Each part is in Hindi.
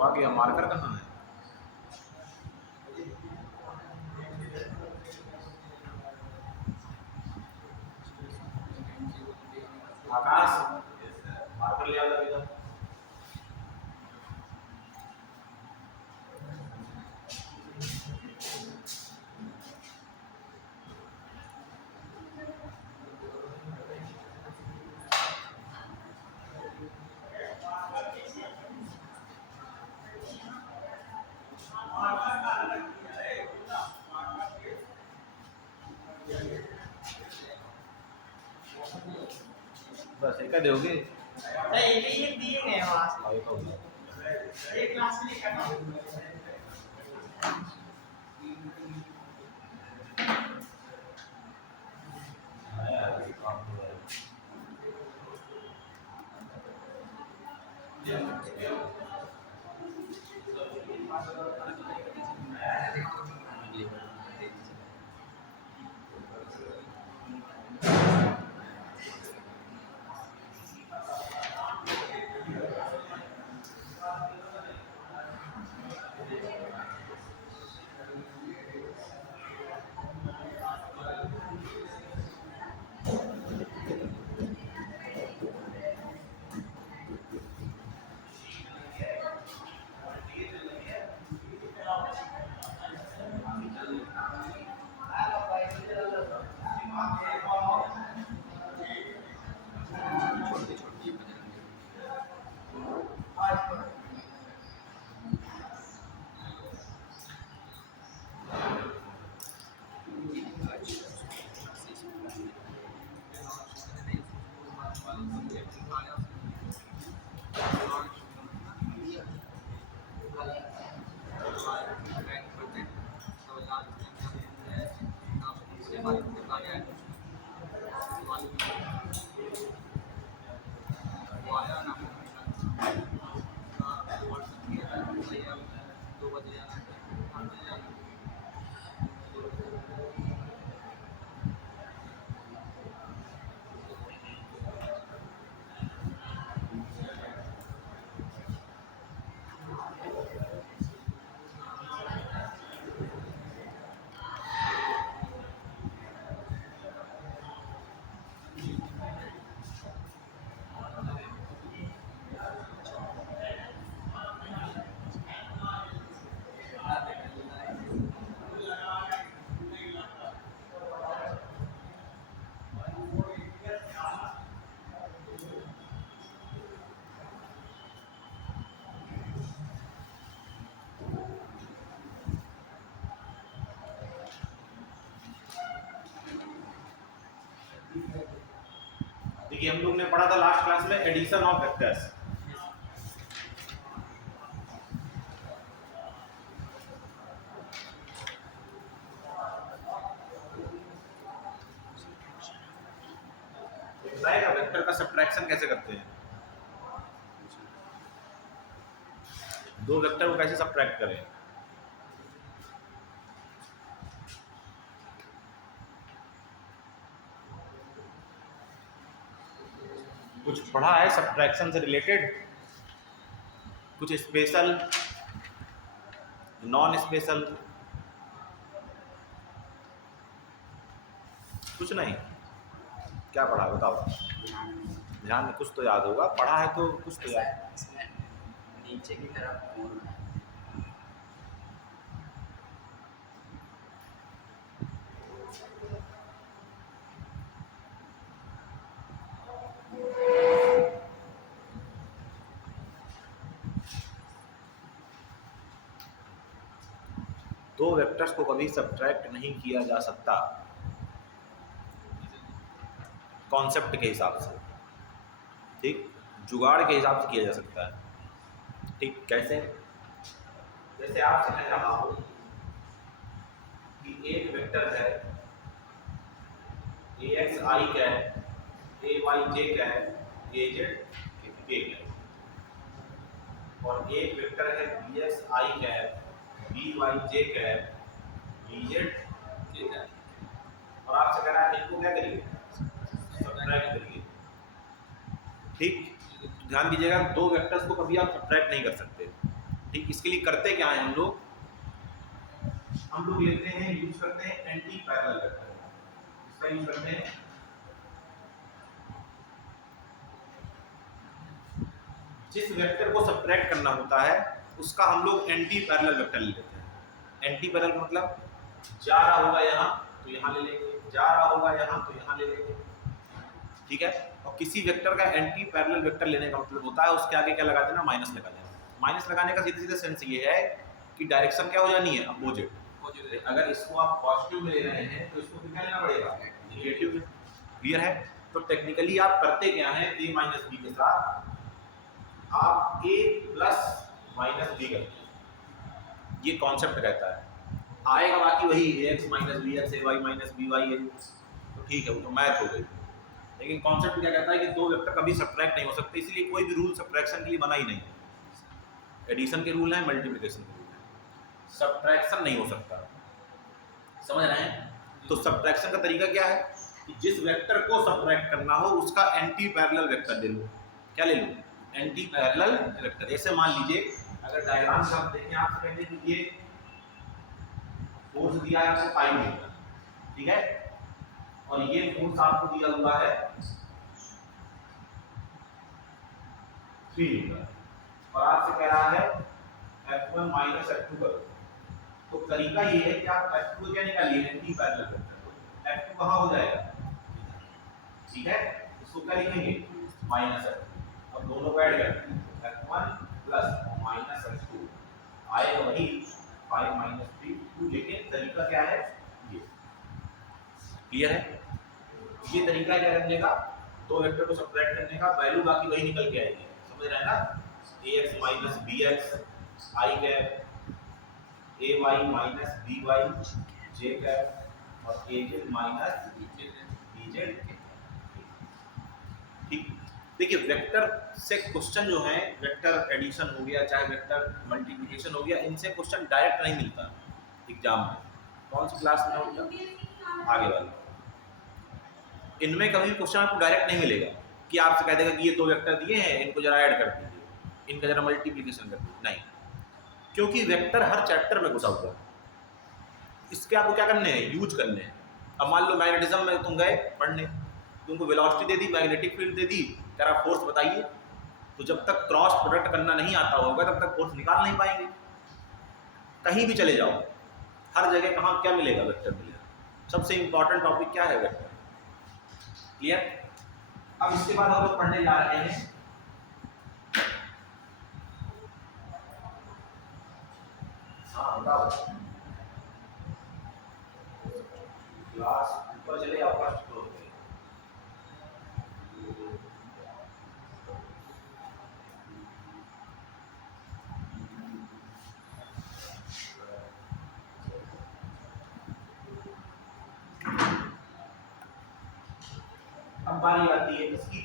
आ गया, मार्कर कहाँ है? आकाश, मार्कर ले आओ अभी। बस एक दोगे? नहीं, ये दिए गए वहाँ से। एक क्लास में करना। देखिए हम लोग ने पढ़ा था लास्ट क्लास में एडिशन ऑफ वेक्टर्स। बताएगा वेक्टर का सब्ट्रैक्शन कैसे करते हैं, दो वेक्टर को कैसे सब्ट्रैक्ट करें। कुछ पढ़ा है सब्ट्रैक्शन से रिलेटेड, कुछ स्पेशल नॉन स्पेशल, कुछ नहीं? क्या पढ़ा बताओ, ध्यान में कुछ तो याद होगा, पढ़ा है तो कुछ तो याद। इसमें नीचे की तरफ कोण है। दो वेक्टर्स को कभी सब्ट्रैक्ट नहीं किया जा सकता कॉन्सेप्ट के हिसाब से, ठीक, जुगाड़ के हिसाब से किया जा सकता है। ठीक, कैसे? जैसे आपसे कह रहा हूं कि एक वेक्टर है AXI का है, AYJ का है, AZ K का है, और एक वेक्टर है BSI का है, BYJ का है, BZ K का है, और आपसे कह रहा है इनको क्या करिए, सब्ट्रैक्ट करिए। ठीक, ध्यान दीजिएगा, दो वेक्टर्स को कभी आप सब्ट्रैक्ट नहीं कर सकते। ठीक, इसके लिए करते क्या है हम लोग लेते हैं, यूज करते हैं एंटी पैरेलल वेक्टर। इसका यूज करते हैं जिस वेक्टर को सब्ट्रैक्ट करना होता है उसका हम लोग एंटी पैरेलल वेक्टर ले लेते हैं। एंटी पैरेलल का मतलब जा रहा होगा यहाँ तो यहाँ ले लेंगे, जा रहा होगा यहाँ तो यहाँ ले लेंगे, ठीक है। और किसी वेक्टर का एंटी पैरेलल वेक्टर लेने का मतलब होता है उसके आगे क्या लगा देना, माइनस लगा देना। माइनस लगाने का सीधे सीधे सेंस ये है कि डायरेक्शन क्या हो जानी है, अपोजिट। अगर इसको आप पॉजिटिव में ले रहे हैं तो इसको क्या लेना पड़ेगा, नेगेटिव में। क्लियर है? तो टेक्निकली आप करते क्या है, a माइनस बी के साथ आप a प्लस माइनस बी करते हैं, ये कॉन्सेप्ट रहता है। आएगा बाकी वही ax minus b x, ay minus b y, तो ठीक है, वो तो मैथ हो गई। लेकिन कॉन्सेप्ट क्या कहता है कि दो वेक्टर कभी सब्ट्रैक्ट नहीं हो सकते, इसलिए कोई भी रूल सब्ट्रैक्शन के लिए बना ही नहीं है। एडिशन के रूल है, मल्टीप्लिकेशन के रूल है, सब्ट्रैक्शन नहीं हो सकता। समझ रहे हैं? तो सब्ट्रैक्शन का तरीका क्या है कि जिस वेक्टर को सब्ट्रैक्ट करना हो उसका एंटी पैरेलल वेक्टर ले लो। क्या ले लो? Anti parallel vector. जैसे मान लीजिए अगर डायग्राम से आप देखें, आप कहते हैं कि ये फोर्स दिया है आपको 5 न्यूटन, ठीक है, और ये फोर्स आपको दिया हुआ है 3 न्यूटन, और आपसे कह रहा है F1 माइनस F2 करो। तो तरीका ये है कि आप F2 क्या निकालिए, एंटी पैरेलल वेक्टर। F2 कहाँ हो जाएगा, ठीक है, इसको क्या लिखेंगे, माइनस F2। अब दोनों को ऐड करते हैं, F1 प्लस माइनस F2 आएगा वही 5 माइनस 3 2, लेकिन तरीका क्या है ये। क्लियर है? ये तरीका क्या करने का, दो वेक्टर को सब्ट्रैक्ट करने का, वैल्यू बाकी वही निकल के आएगी। समझ रहे हैं ना? ax minus bx I cap, ay minus by j cap, और az माइनस bz। ठीक, देखिए वेक्टर से क्वेश्चन जो है, वेक्टर एडिशन हो गया चाहे वेक्टर मल्टीप्लिकेशन हो गया, इनसे क्वेश्चन डायरेक्ट नहीं मिलता एग्जाम में। कौन सी क्लास में होगा, आगे वाली, इनमें कभी क्वेश्चन आपको डायरेक्ट नहीं मिलेगा कि आपसे कह देगा कि ये दो वेक्टर दिए हैं, इनको जरा ऐड कर दीजिए, इनका जरा मल्टीप्लिकेशन कर दीजिए, नहीं, क्योंकि वेक्टर हर चैप्टर में घुसा हुआ है। इसके आपको क्या करने हैं, यूज करने हैं। अब मान लो मैग्नेटिज्म में तुम गए पढ़ने, तुमको वेलोसिटी दे दी, मैग्नेटिक फील्ड दे दी, कह रहा फोर्स बताइए, तो जब तक क्रॉस प्रोडक्ट करना नहीं आता होगा तब तक फोर्स निकाल नहीं पाएंगे। कहीं भी चले जाओ, हर जगह कहाँ क्या मिलेगा, वेक्टर मिलेगा। सबसे इंपॉर्टेंट टॉपिक क्या है, वेक्टर। क्लियर? अब इसके बाद हम लोग पढ़ने जा रहे हैं क्लास ऊपर चले जाओ, फर्स्ट फ्लोर पे। अब बारी आती है इसकी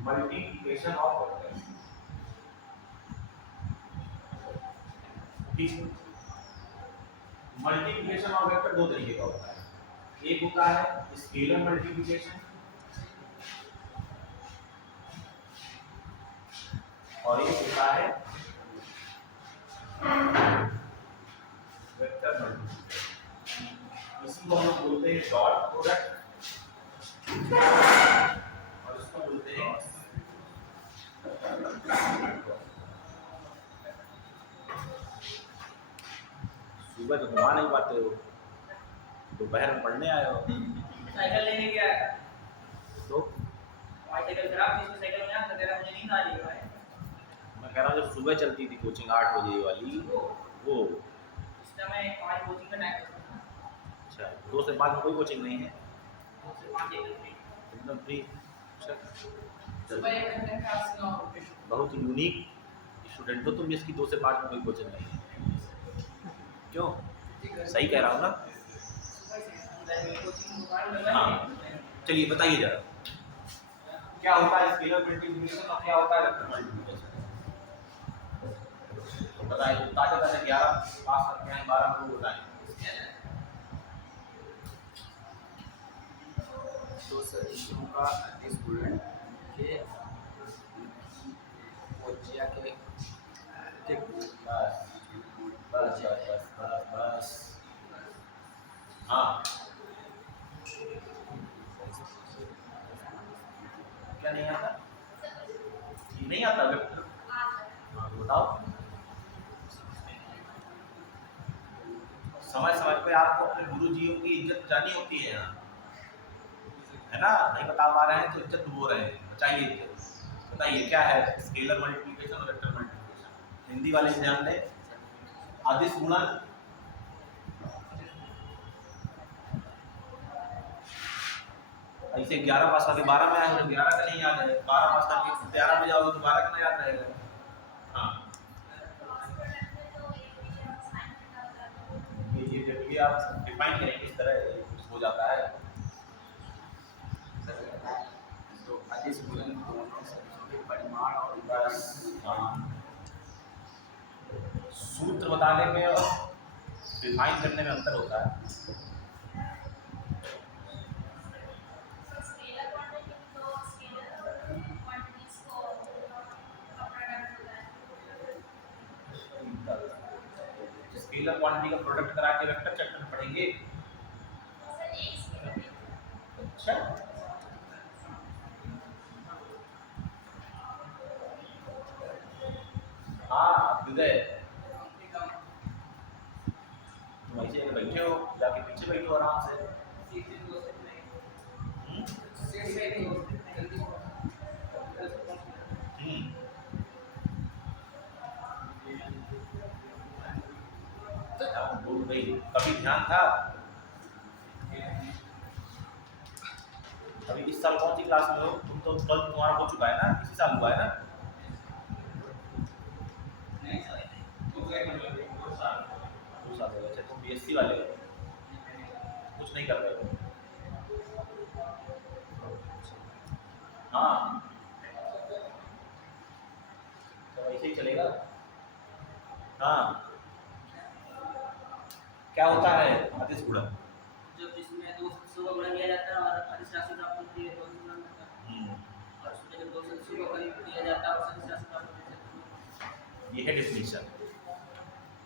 मल्टीप्लिकेशन ऑफ वेक्टर। ठीक, मल्टीप्लिकेशन ऑफ वेक्टर दो तरीके का होता है, एक होता है स्केलर मल्टीप्लिकेशन और एक होता है वेक्टर मल्टीप्लिकेशन। इसी को हम लोग बोलते हैं डॉट प्रोडक्ट और इसको बोलते हैं सुबह तो घुमा नहीं पाते हो, दोपहर में पढ़ने आए हो। साइकिल लेने गया तो साइकिल खराब थी, इसमें साइकिल में आता तेरा, मुझे नींद आ रही है भाई। मैं कह रहा हूँ जब सुबह चलती थी कोचिंग 8 बजे वाली, वो इस समय 5 कोचिंग का टाइम है। अच्छा, 2 से 5 में कोई कोचिंग नहीं है, 2 से 5 एकदम फ्री। अच्छा, सुबह 1 घंटे का 9 रुपए। बहुत यूनिक स्टूडेंट हो तुम, इसकी 2 से 5 में कोई कोचिंग नहीं है। क्यों, सही कह रहा हूँ ना? हाँ, चलिए बताइए जरा क्या होता है स्केलर मल्टीप्लिकेशन और क्या होता है वेक्टर मल्टीप्लिकेशन। तो बताइए, ताजा ताजा 11 पास करके आए, 12 को बताएं। तो सर इसका स्टूडेंट के जाके बस बस बस बस बस बस। हाँ क्या नहीं आता? ये नहीं आता वेक्टर? हाँ तो बताओ। समय समय पे आपको अपने गुरुजियों की इज्जत जानी होती है यहाँ, है ना? नहीं बता पा रहे हैं तो इज्जत हो रहे हैं, बचाइए इज्जत। बताइए क्या है स्केलर मल्टीप्लिकेशन और वेक्टर मल्टीप्लिकेशन? हिंदी वाले ध्यान दें। अदिश गुणन, ऐसे 11 पास वाले 12 में आए तो 11 का नहीं याद है, 12 पास वाले 11 में जाओगे तो 12 का नहीं याद रहेगा। हाँ ये जब भी आप डिफाइन करेंगे इस तरह हो जाता है। तो अदिश गुणन दोनों सदिशों के परिमाण और बस हाँ, सूत्र बताने में और डिफाइन करने में अंतर होता है। स्केलर क्वांटिटी का प्रोडक्ट करा के वेक्टर चैप्टर में पढ़ेंगे। अच्छा हाँ विजय, तुम ऐसे बैठे हो, जाके पीछे बैठो आराम से। भूल गई, कभी ध्यान था? अभी इस साल कौन सी क्लास में हो तुम? तो 12 तुम्हारा हो चुका है ना, इसी साल हुआ है ना? 2 साल हो गए। अच्छा तुम बीएससी वाले हो, कुछ नहीं कर रहे हो? हाँ तो ऐसे ही चलेगा। हाँ क्या होता है अदिश गुणन? जब इसमें दो सदस्यों का गुणा किया जाता है और अधिक राशि प्राप्त होती है, तो गुणन होता है। और उसमें जब दो सदस्यों का गुणा किया जाता है और अधिक राशि प्राप्त होती है। ये है डेफिनेशन।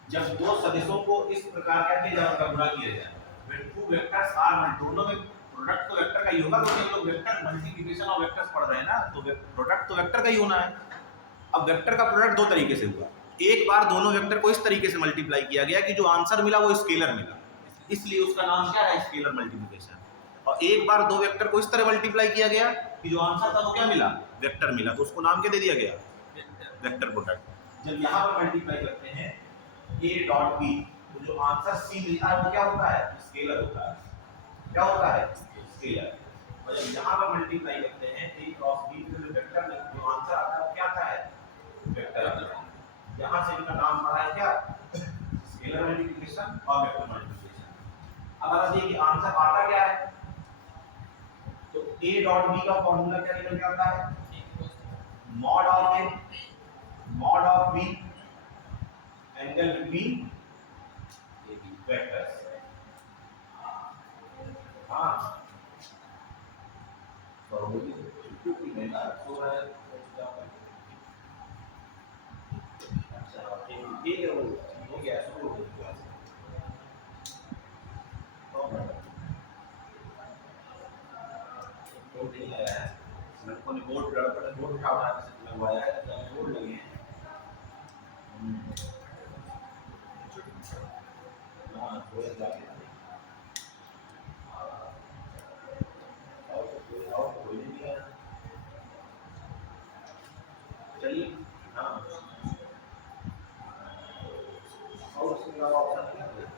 जब दो सदिशों को इस प्रकार का किया जाए, गुणा किया जाए, when two vectors are दोनों में प्रोडक्ट तो वेक्टर का ही होगा, क्योंकि हम लोग वेक्टर मल्टीप्लिकेशन ऑफ वेक्टर्स पढ़ रहे हैं ना, तो प्रोडक्ट तो वेक्टर का ही होना है। अब वेक्टर का प्रोडक्ट दो तरीके से हुआ। एक बार दोनों वेक्टर को इस तरीके से मल्टीप्लाई किया गया कि जो आंसर मिला वो स्केलर मिला, इसलिए उसका नाम क्या है? Scalar multiplication. और एक बार दो वेक्टर को इस तरह मल्टीप्लाई किया गया कि जो आंसर था वो क्या मिला? वेक्टर मिला, तो उसको नाम क्या दे दिया गया? Vector product. जब यहाँ पर मल्टीप्लाई करते हैं a डॉट b, तो जो आंसर c मिलता है वो क्या होता है? स्केलर होता है। क्या होता है? स्केलर। और जब यहाँ पर मल्टीप्लाई करते हैं a क्रॉस b, तो जो वेक्टर जो आंसर आता है वो क्या आता है? वेक्टर आता है। यहाँ से इनका नाम पड़ा है क्या? स्केलर मल्टीप्लिकेशन और वेक्टर मल्टीप्लिकेशन। अब अगर देखिए आंसर आता क्या है, तो a डॉट b का फॉर्मूला क्या निकल के आता है? Mod of a mod of b angle between vectors. हाँ फॉर्मूले छुट्टी में ना तो है। अच्छा ठीक है, वो हो गया, शुरू हो गया। बोर्ड नहीं आया है, लड़कों ने बोर्ड बोर्ड उठा के लगवाया है, बोर्ड लगे हैं। हाँ कोई जाके और कोई नहीं है। चलिए हाँ, और उसके अलावा ऑप्शन नहीं है।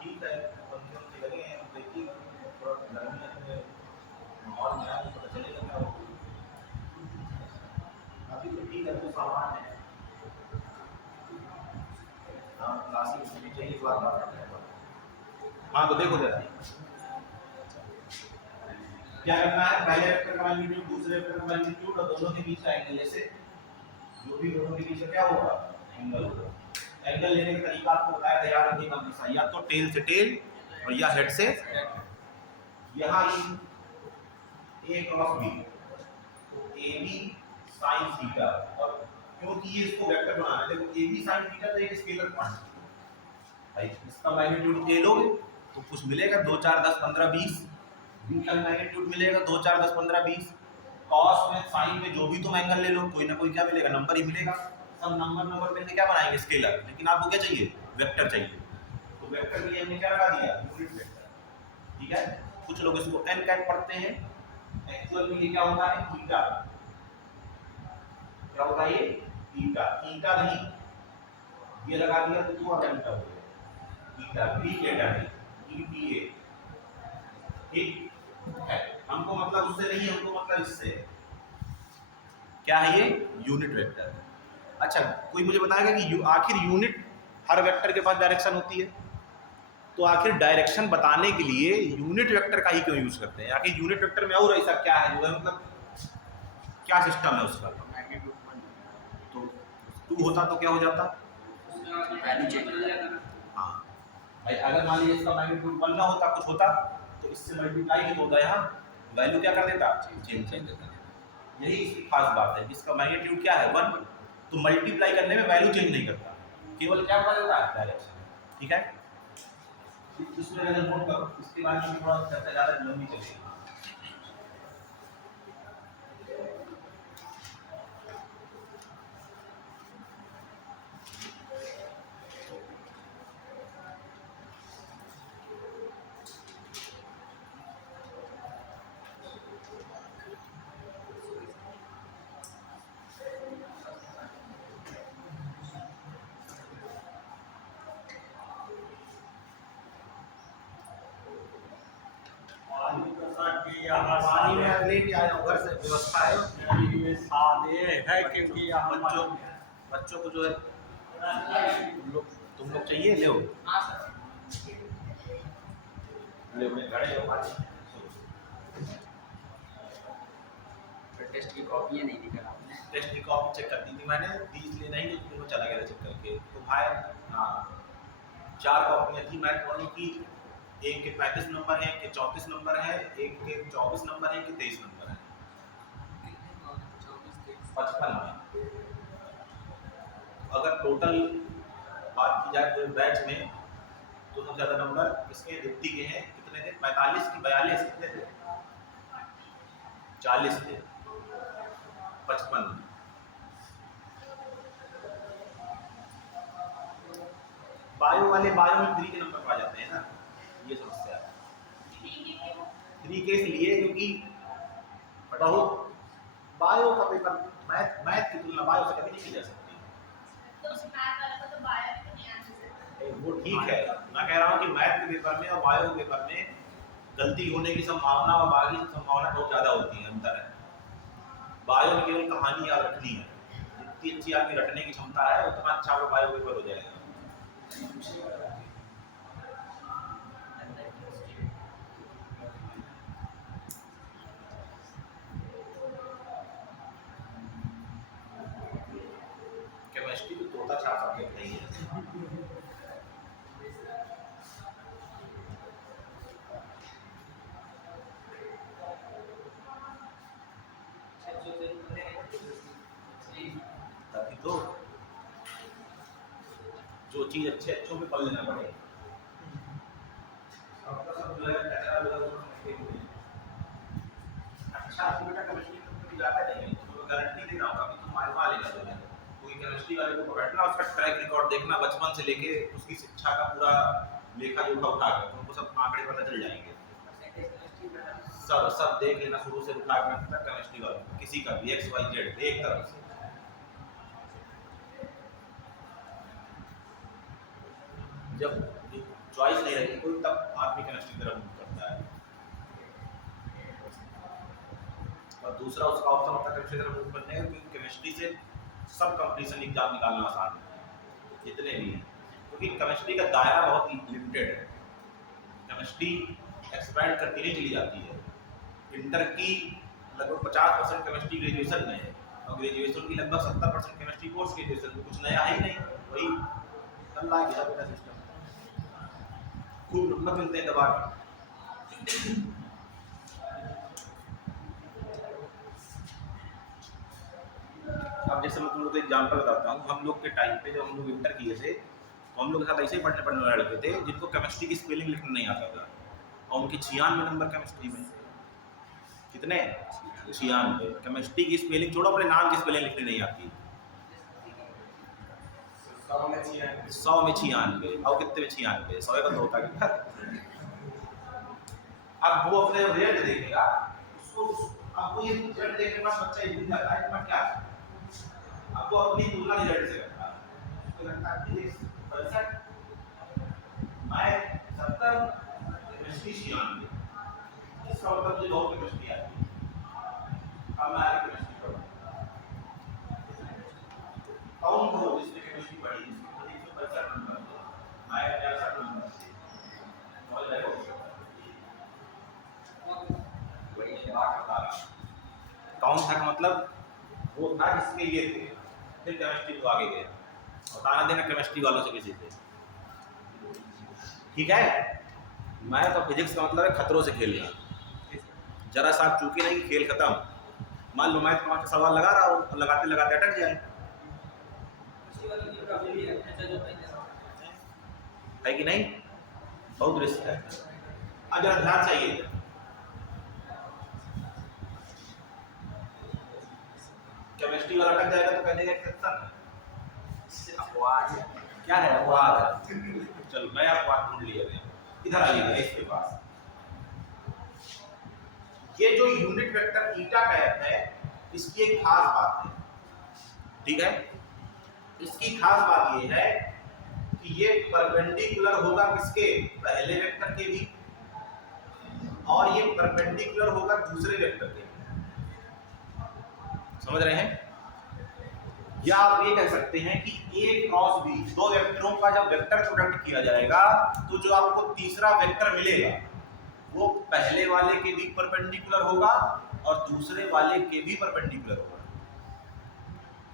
ठीक है, पंखे लगे हैं, देखिए थोड़ा गर्मी है, माहौल नया तो पता चलेगा क्या होगा। अभी तो ठीक है, तो सामान है। हाँ क्लासिक भी चाहिए, इस बार बात करते हैं। हाँ तो देखो जरा क्या करना है, पहले वेक्टर का मैग्नीट्यूड, दूसरे वेक्टर का मैग्नीट्यूड और दोनों के बीच का एंगल, जैसे जो भी दोनों के बीच क्या होगा? एंगल होगा। एंगल लेने का तरीका आपको बताया था, याद रखिएगा हमेशा, या तो टेल से टेल और या हेड से यहाँ ए क्रॉस बी, तो ए बी साइन थीटा, और क्योंकि ये इसको वेक्टर बनाना है, देखो ए बी साइन थीटा तो एक स्केलर क्वांटिटी भाई, इसका मैग्नीट्यूड ए लोगे तो कुछ मिलेगा 2 4 10 15 20, बी का मैग्नीट्यूड मिलेगा 2 4 10 15 20, कॉस में साइन में जो भी तुम एंगल ले लो कोई ना कोई क्या मिलेगा, नंबर ही मिलेगा, सब नंबर मिलके क्या बनाएंगे स्केलर, लेकिन आपको क्या चाहिए वेक्टर चाहिए, तो वेक्टर के लिए हमने क्या लगा दिया यूनिट वेक्टर, ठीक है। कुछ लोग इसको एन कैप पढ़ते हैं, एक्चुअल में ये क्या होता है थीटा, क्या होता है ये थीटा, थीटा नहीं ये लगा दिया तो 2 और थीटा हो गया थीटा, बी थीटा नहीं ईटीए, ठीक है। हमको मतलब उससे नहीं, हमको मतलब इससे, क्या है ये यूनिट वेक्टर। अच्छा कोई मुझे बताएगा कि आखिर यूनिट हर वेक्टर के पास डायरेक्शन होती है, तो आखिर डायरेक्शन बताने के लिए यूनिट वेक्टर का ही क्यों यूज करते हैं, आखिर यूनिट वेक्टर में और ऐसा क्या है जो है मतलब क्या सिस्टम है उसका, तो 2 होता तो क्या हो जाता, हाँ भाई अगर मान लीजिए इसका मैग्नीट्यूड 1 ना होता कुछ होता तो इससे मल्टीप्लाई ही होता, यहाँ वैल्यू क्या कर देता चेंज कर देता, यही इसकी खास बात है, इसका मैग्नीट्यूड क्या है 1, तो मल्टीप्लाई करने में वैल्यू चेंज नहीं करता, केवल क्या कर देता है डायरेक्शन, ठीक है। इसमें अगर नोट करो इसके बारे में थोड़ा चर्चा ज़्यादा लंबी चलेगी। पानी में लेके आया हूँ, घर से व्यवस्था है क्योंकि बच्चों को जो है तुम लोग चाहिए ले खड़े हो टेस्ट की कॉपी नहीं दिखा आपने, टेस्ट की कॉपी चेक कर दी थी मैंने, दी इसलिए नहीं तो चला गया चेक करके, तो भाई हाँ 4 कॉपियाँ थी मैथ वाली की, एक के 35 नंबर है, एक के 34 नंबर है, एक के 24 नंबर है, एक के 23 नंबर है, 55 में। अगर टोटल बात की जाए तो बैच में तो सबसे ज़्यादा नंबर इसके दीप्ति के हैं, कितने थे 45 की 42, कितने थे 40 थे 55 में। बायो वाले बायो में 3 के नंबर पा जाते हैं ना, ये समस्या है 3 के इसलिए क्योंकि बहुत बायो का पेपर मैथ की तुलना बायो से कभी नहीं की जा सकती, तो उस मैथ वाला को तो बायो में नहीं आंसर, वो ठीक है, मैं कह रहा हूँ कि मैथ के पेपर में और बायो के पेपर में गलती होने की संभावना और बाकी संभावना बहुत ज़्यादा होती है, अंतर है। बायो में केवल कहानी याद रखनी है, जितनी अच्छी आपकी रटने की क्षमता है उतना अच्छा वो बायो पेपर हो जाएगा। केमिस्ट्री तो तोता छाप सब्जेक्ट नहीं है, तभी तो जो चीज अच्छों में पल लेना पड़े, आपका सब जो है कचरा अच्छा आपको बेटा केमिस्ट्री में जाता नहीं, तो गारंटी देना होगा कि तुम मालवा लेगा जो है, कोई केमिस्ट्री वाले को पकड़ना, उसका ट्रैक रिकॉर्ड देखना बचपन से लेके उसकी शिक्षा का पूरा लेखा जोखा उठा कर तुमको सब आंकड़े पता चल जाएंगे, सब देख लेना शुरू से उठा कर केमिस्ट्री वाले किसी का भी XYZ एक तरफ से। जब चॉइस नहीं रहेगी कोई तब आदमी केमिस्ट्री की तरफ मूव करता है, और दूसरा उसका ऑप्शन होता है केमिस्ट्री की तरफ मूव करने का, क्योंकि केमिस्ट्री से सब कंपटीशन एग्जाम निकालना आसान है जितने भी हैं, क्योंकि केमिस्ट्री का दायरा बहुत लिमिटेड है, केमिस्ट्री एक्सपैंड करती नहीं चली जाती है, इंटर की लगभग 50% केमिस्ट्री ग्रेजुएशन में है और ग्रेजुएशन की लगभग 70% केमिस्ट्री पोस्ट ग्रेजुएशन में, कुछ नया है ही नहीं, वही अल्लाह की बेटा सिस्टम खूब नंबर मिलते हैं दबा के। अब जैसे मैं तुम लोग को एग्जाम्पल बताता हूँ, हम लोग के टाइम पे जब हम लोग इंटर किए थे तो हम लोग के साथ ऐसे ही पढ़ने वाले लड़के थे जिनको केमिस्ट्री की स्पेलिंग लिखना नहीं आता था, और उनके 96 नंबर केमिस्ट्री में। कितने? 96। केमिस्ट्री की स्पेलिंग छोड़ो, अपने नाम की स्पेलिंग लिखनी नहीं आती। 100 में 96। 100 में 96 और कितने में 96? 100 का तो होता है। अब वो अपने रिजल्ट देखेगा, उसको अब वो ये रिजल्ट देखने के बाद बच्चा ये भूल जाता है कि मैं क्या है। अब वो अपनी तुलना रिजल्ट से करता है, उसको लगता है कि 65 मैं 70 केमिस्ट्री 96, इसका मतलब मुझे बहुत केमिस्ट्री आती है, अब मैं आगे केमिस्ट्री पढ़ूंगा। कौन हो जिसने केमिस्ट्री पढ़ी, इसकी 165 नंबर, मैं 63 नंबर से समझ रहे हो? काउंट था का मतलब वो था जिसके ये थे, फिर केमिस्ट्री को आगे गए और ताना देना केमिस्ट्री वालों से किसी थे। ठीक है, मैं तो फिजिक्स का मतलब है खतरों से खेलना, जरा सा चूके नहीं खेल खत्म। मान लो मैं तुम्हारा सवाल लगा रहा हूँ और लगाते लगाते अटक जाए, है कि नहीं? बहुत रिस्क है। अब जरा ध्यान चाहिए, केमिस्ट्री वाला अटक जाएगा तो कहने का एक्सेप्शन अपवाद है। क्या है? अपवाद है। चलो मैं अपवाद ढूंढ लिया गया, इधर आइएगा इसके पास। ये जो यूनिट वेक्टर ईटा का है, इसकी एक खास बात है, ठीक है? इसकी खास बात ये है कि ये परपेंडिकुलर होगा किसके? पहले वेक्टर के भी, और ये परपेंडिकुलर होगा दूसरे वेक्टर के। समझ रहे हैं? या आप ये कह सकते हैं कि A क्रॉस B, दो वेक्टरों का जब वेक्टर प्रोडक्ट किया जाएगा तो जो आपको तीसरा वेक्टर मिलेगा वो पहले वाले के भी परपेंडिकुलर होगा और दूसरे वाले के भी परपेंडिकुलर होगा।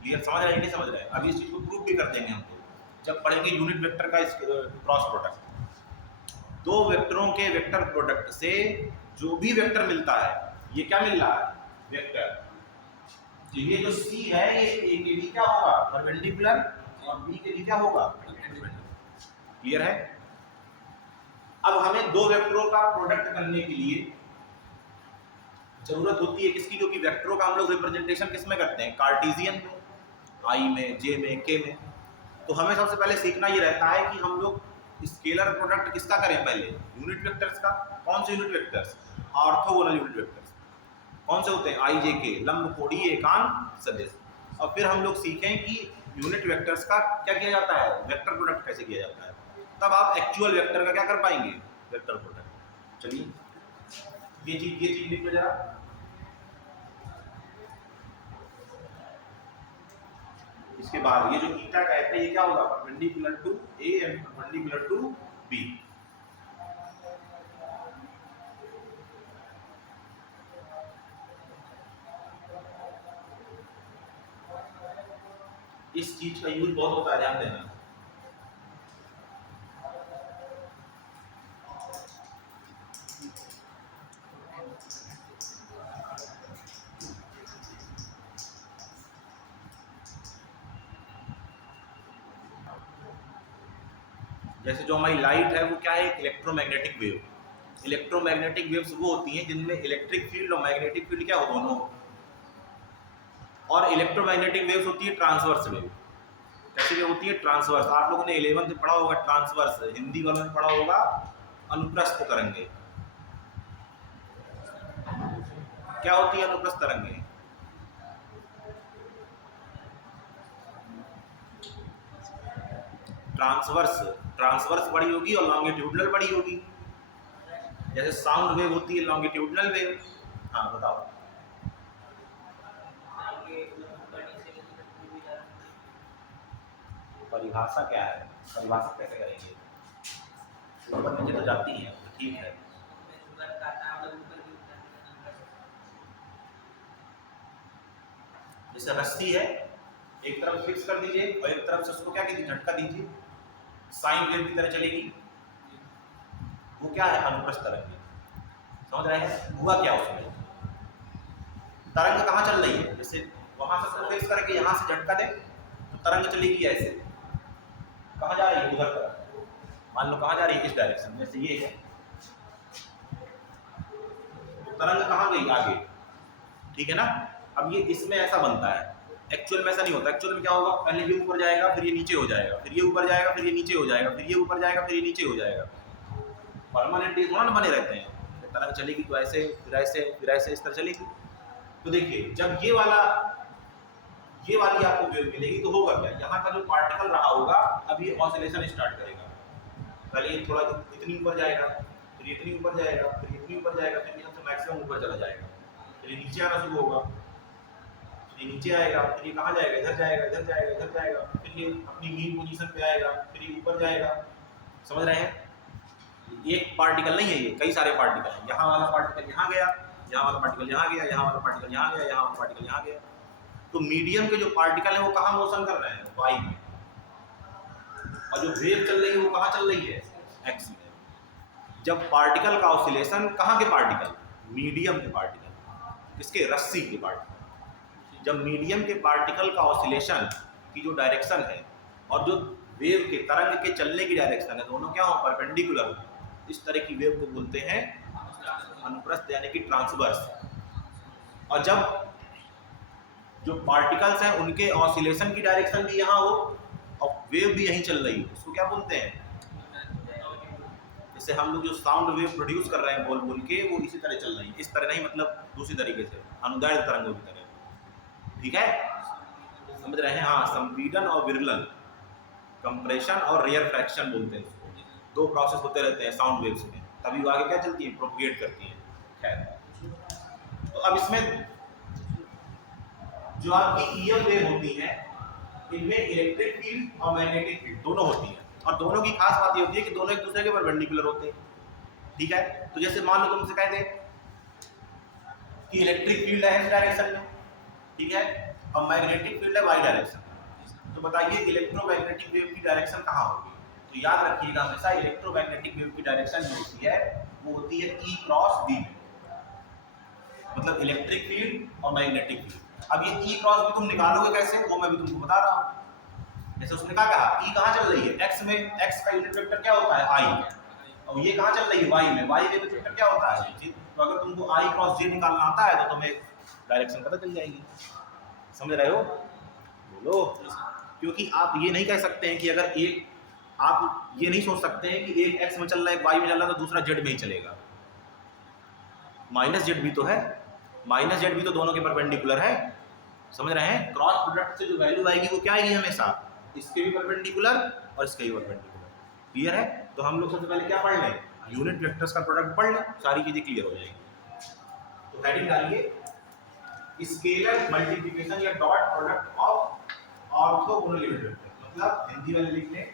क्लियर? समझ रहे हैं नहीं समझ रहे हैं? अभी इस चीज को प्रूव भी कर देंगे हम लोग जब पढ़ेंगे यूनिट वेक्टर का क्रॉस प्रोडक्ट। दो वेक्टरों के वेक्टर प्रोडक्ट से जो भी वेक्टर मिलता है, ये क्या मिल रहा है? वेक्टर। तो ये जो C है ये A के भी क्या होगा? परपेंडिकुलर, और B के भी क्या होगा? क्लियर है? अब हमें दो वेक्टरों का प्रोडक्ट करने के लिए जरूरत होती है किसकी? क्योंकि वेक्टरों का हम लोग रिप्रेजेंटेशन किस में करते हैं? कार्टेशियन में, I में, J में, K में। तो हमें सबसे पहले सीखना ये रहता है कि हम लोग स्केलर प्रोडक्ट किसका करें? पहले यूनिट वेक्टर्स का। कौन से unit vectors? Orthogonal unit vectors. कौन से होते हैं? I, J, K, लंब, कोणीय, एकांक, सदिश। और फिर हम लोग सीखें कि यूनिट वेक्टर्स का क्या किया जाता है, वेक्टर प्रोडक्ट कैसे किया जाता है। तब आप एक्चुअल वेक्टर का क्या कर पाएंगे? Vector product. चलिए ये चीज लिख लो जरा। इसके बाद ये जो ईटा का है ये क्या होगा? Perpendicular to A and perpendicular to B। इस चीज का यूज बहुत होता है, ध्यान देना। जैसे जो हमारी लाइट है वो क्या है? एक इलेक्ट्रोमैग्नेटिक वेव। इलेक्ट्रोमैग्नेटिक वेव्स वो होती हैं जिनमें इलेक्ट्रिक फील्ड और मैग्नेटिक फील्ड क्या हो? दोनों। और इलेक्ट्रोमैग्नेटिक वेव्स होती है ट्रांसवर्स वेव। कैसी वेव होती है? ट्रांसवर्स। आप लोगों ने 11th में पढ़ा होगा ट्रांसवर्स, हिंदी वालों ने पढ़ा होगा अनुप्रस्थ तरंगे। क्या होती है अनुप्रस्थ तरंगे? ट्रांसवर्स बड़ी होगी और लॉन्गिट्यूडनल बड़ी होगी। जैसे साउंड वेव होती है लॉन्गिट्यूडनल वेव। हाँ बताओ। परिभाषा क्या है? परिभाषा कैसे करेंगे? ऊपर नीचे तो जाती है, ठीक है। जैसे रस्सी है, एक तरफ फिक्स कर दीजिए और एक तरफ से उसको क्या कीजिए? झटका दीजिए, साइन वेव की तरह चलेगी। वो क्या है? अनुप्रस्थ तरंग। समझ रहे हैं? हुआ क्या उसमें? तरंग कहाँ चल रही है? जैसे वहां से उसको फेस करके यहाँ से झटका दे तो तरंग चलेगी ऐसे, कहाँ जा रही है? उधर तरफ, मान लो कहाँ जा रही है? इस डायरेक्शन में, जैसे ये है, तो तरंग कहाँ गई? आगे, ठीक है ना। अब ये इसमें ऐसा बनता है, एक्चुअल में ऐसा नहीं होता। एक्चुअल में क्या होगा? पहले ये ऊपर जाएगा, फिर ये नीचे हो जाएगा, फिर ये ऊपर जाएगा, फिर ये नीचे हो जाएगा, फिर ये ऊपर जाएगा, फिर ये नीचे हो जाएगा। परमानेंट ये थोड़ा ना बने रहते हैं। तरंग चलेगी तो ऐसे, फिर ऐसे, फिर ऐसे, इस तरह चलेगी। तो देखिए जब ये वाली आपको वेव मिलेगी तो होगा क्या? यहाँ का जो पार्टिकल रहा होगा अब ये ऑसिलेशन स्टार्ट करेगा। पहले ये थोड़ा इतनी ऊपर जाएगा, फिर इतनी ऊपर जाएगा, फिर इतनी ऊपर जाएगा, फिर यहाँ से मैक्सिमम ऊपर चला जाएगा, फिर ये नीचे आना शुरू होगा, फिर ये नीचे आएगा, फिर ये कहाँ जाएगा? इधर जाएगा, इधर जाएगा, इधर जाएगा, फिर ये अपनी मीन पोजीशन पे आएगा, फिर ये ऊपर जाएगा। समझ रहे हैं? एक पार्टिकल नहीं है ये, कई सारे पार्टिकल हैं। यहाँ वाला पार्टिकल यहाँ गया, यहाँ वाला पार्टिकल यहाँ गया, यहाँ वाला पार्टिकल यहाँ गया, यहाँ वाला पार्टिकल यहाँ गया। तो मीडियम के जो पार्टिकल है वो कहाँ मोशन कर रहे हैं? वाई में। और जो वेव चल रही है वो कहाँ चल रही है? एक्स में। जब पार्टिकल का ऑसिलेशन, कहाँ के पार्टिकल? मीडियम के पार्टिकल। किसके? रस्सी के पार्टिकल। जब मीडियम के पार्टिकल का ऑसिलेशन की जो डायरेक्शन है और जो वेव के तरंग के चलने की डायरेक्शन है, दोनों क्या हो? परपेंडिकुलर हो। इस तरह की वेव को बोलते हैं अनुप्रस्थ, यानी कि ट्रांसवर्स। और जब जो पार्टिकल्स हैं उनके ऑसिलेशन की डायरेक्शन भी यहाँ हो और वेव भी यहीं चल रही हो, उसको क्या बोलते हैं? जैसे हम लोग जो साउंड वेव प्रोड्यूस कर रहे हैं बोल बोल के, वो इसी तरह चल रही है। इस तरह नहीं, मतलब दूसरी तरीके से, अनुदैर्ध्य तरंगों की तरह। ठीक है, समझ रहे हैं? हाँ, संपीड़न और विरलन, कंप्रेशन और रेयर फ्रैक्शन बोलते हैं इसको। दो प्रोसेस होते रहते हैं साउंड वेव्स में, तभी वो आगे क्या चलती है? प्रोपगेट करती हैं। खैर, तो अब इसमें जो आपकी ईएम वेव होती है, इनमें इलेक्ट्रिक फील्ड और मैग्नेटिक फील्ड दोनों होती है। और दोनों की खास बात ये होती है कि दोनों एक दूसरे के परपेंडिकुलर होते हैं। ठीक है, तो जैसे मान लो तुमसे कह दे कि इलेक्ट्रिक फील्ड है इस डायरेक्शन में, ठीक है, और मैग्नेटिक फील्ड है वाई डायरेक्शन में, तो बताइए इलेक्ट्रोमैग्नेटिक वेव की डायरेक्शन कहाँ होगी? तो याद रखिएगा हमेशा, इलेक्ट्रोमैग्नेटिक वेव की डायरेक्शन जो होती है वो होती है ई क्रॉस बी, मतलब इलेक्ट्रिक फील्ड और मैग्नेटिक फील्ड। अब ये ई क्रॉस बी तुम निकालोगे कैसे, वो मैं भी तुमको बता रहा हूँ। जैसे उसने कहा ई कहाँ चल रही है? एक्स में, एक्स का यूनिट वेक्टर क्या होता है? आई। और ये कहाँ चल रही है? वाई में, वाई का यूनिट वेक्टर क्या होता है? जी। तो अगर तुमको आई क्रॉस जे निकालना आता है तो तुम्हें डायरेक्शन पता चल जाएगी। समझ रहे हो? बोलो। क्योंकि आप ये नहीं कह सकते हैं कि अगर एक, आप ये नहीं सोच सकते हैं कि एक एक्स में चल रहा है, एक वाई में चल रहा है तो दूसरा जेड में ही चलेगा। माइनस जेड भी तो है, माइनस जेड भी तो दोनों के परपेंडिकुलर है। समझ रहे हैं? क्रॉस प्रोडक्ट से जो वैल्यू आएगी वो क्या आएगी? हमेशा इसके भी परपेंडिकुलर और इसके भी परपेंडिकुलर। क्लियर है? तो हम लोग सबसे पहले क्या पढ़ लें? यूनिट वेक्टर्स का प्रोडक्ट पढ़ लें, सारी चीजें क्लियर हो जाएंगी। तो हेडिंग डालिए, स्केलर मल्टीप्लिकेशन या dot product of orthogonal unit vector, मतलब हिंदी वाले लिख लें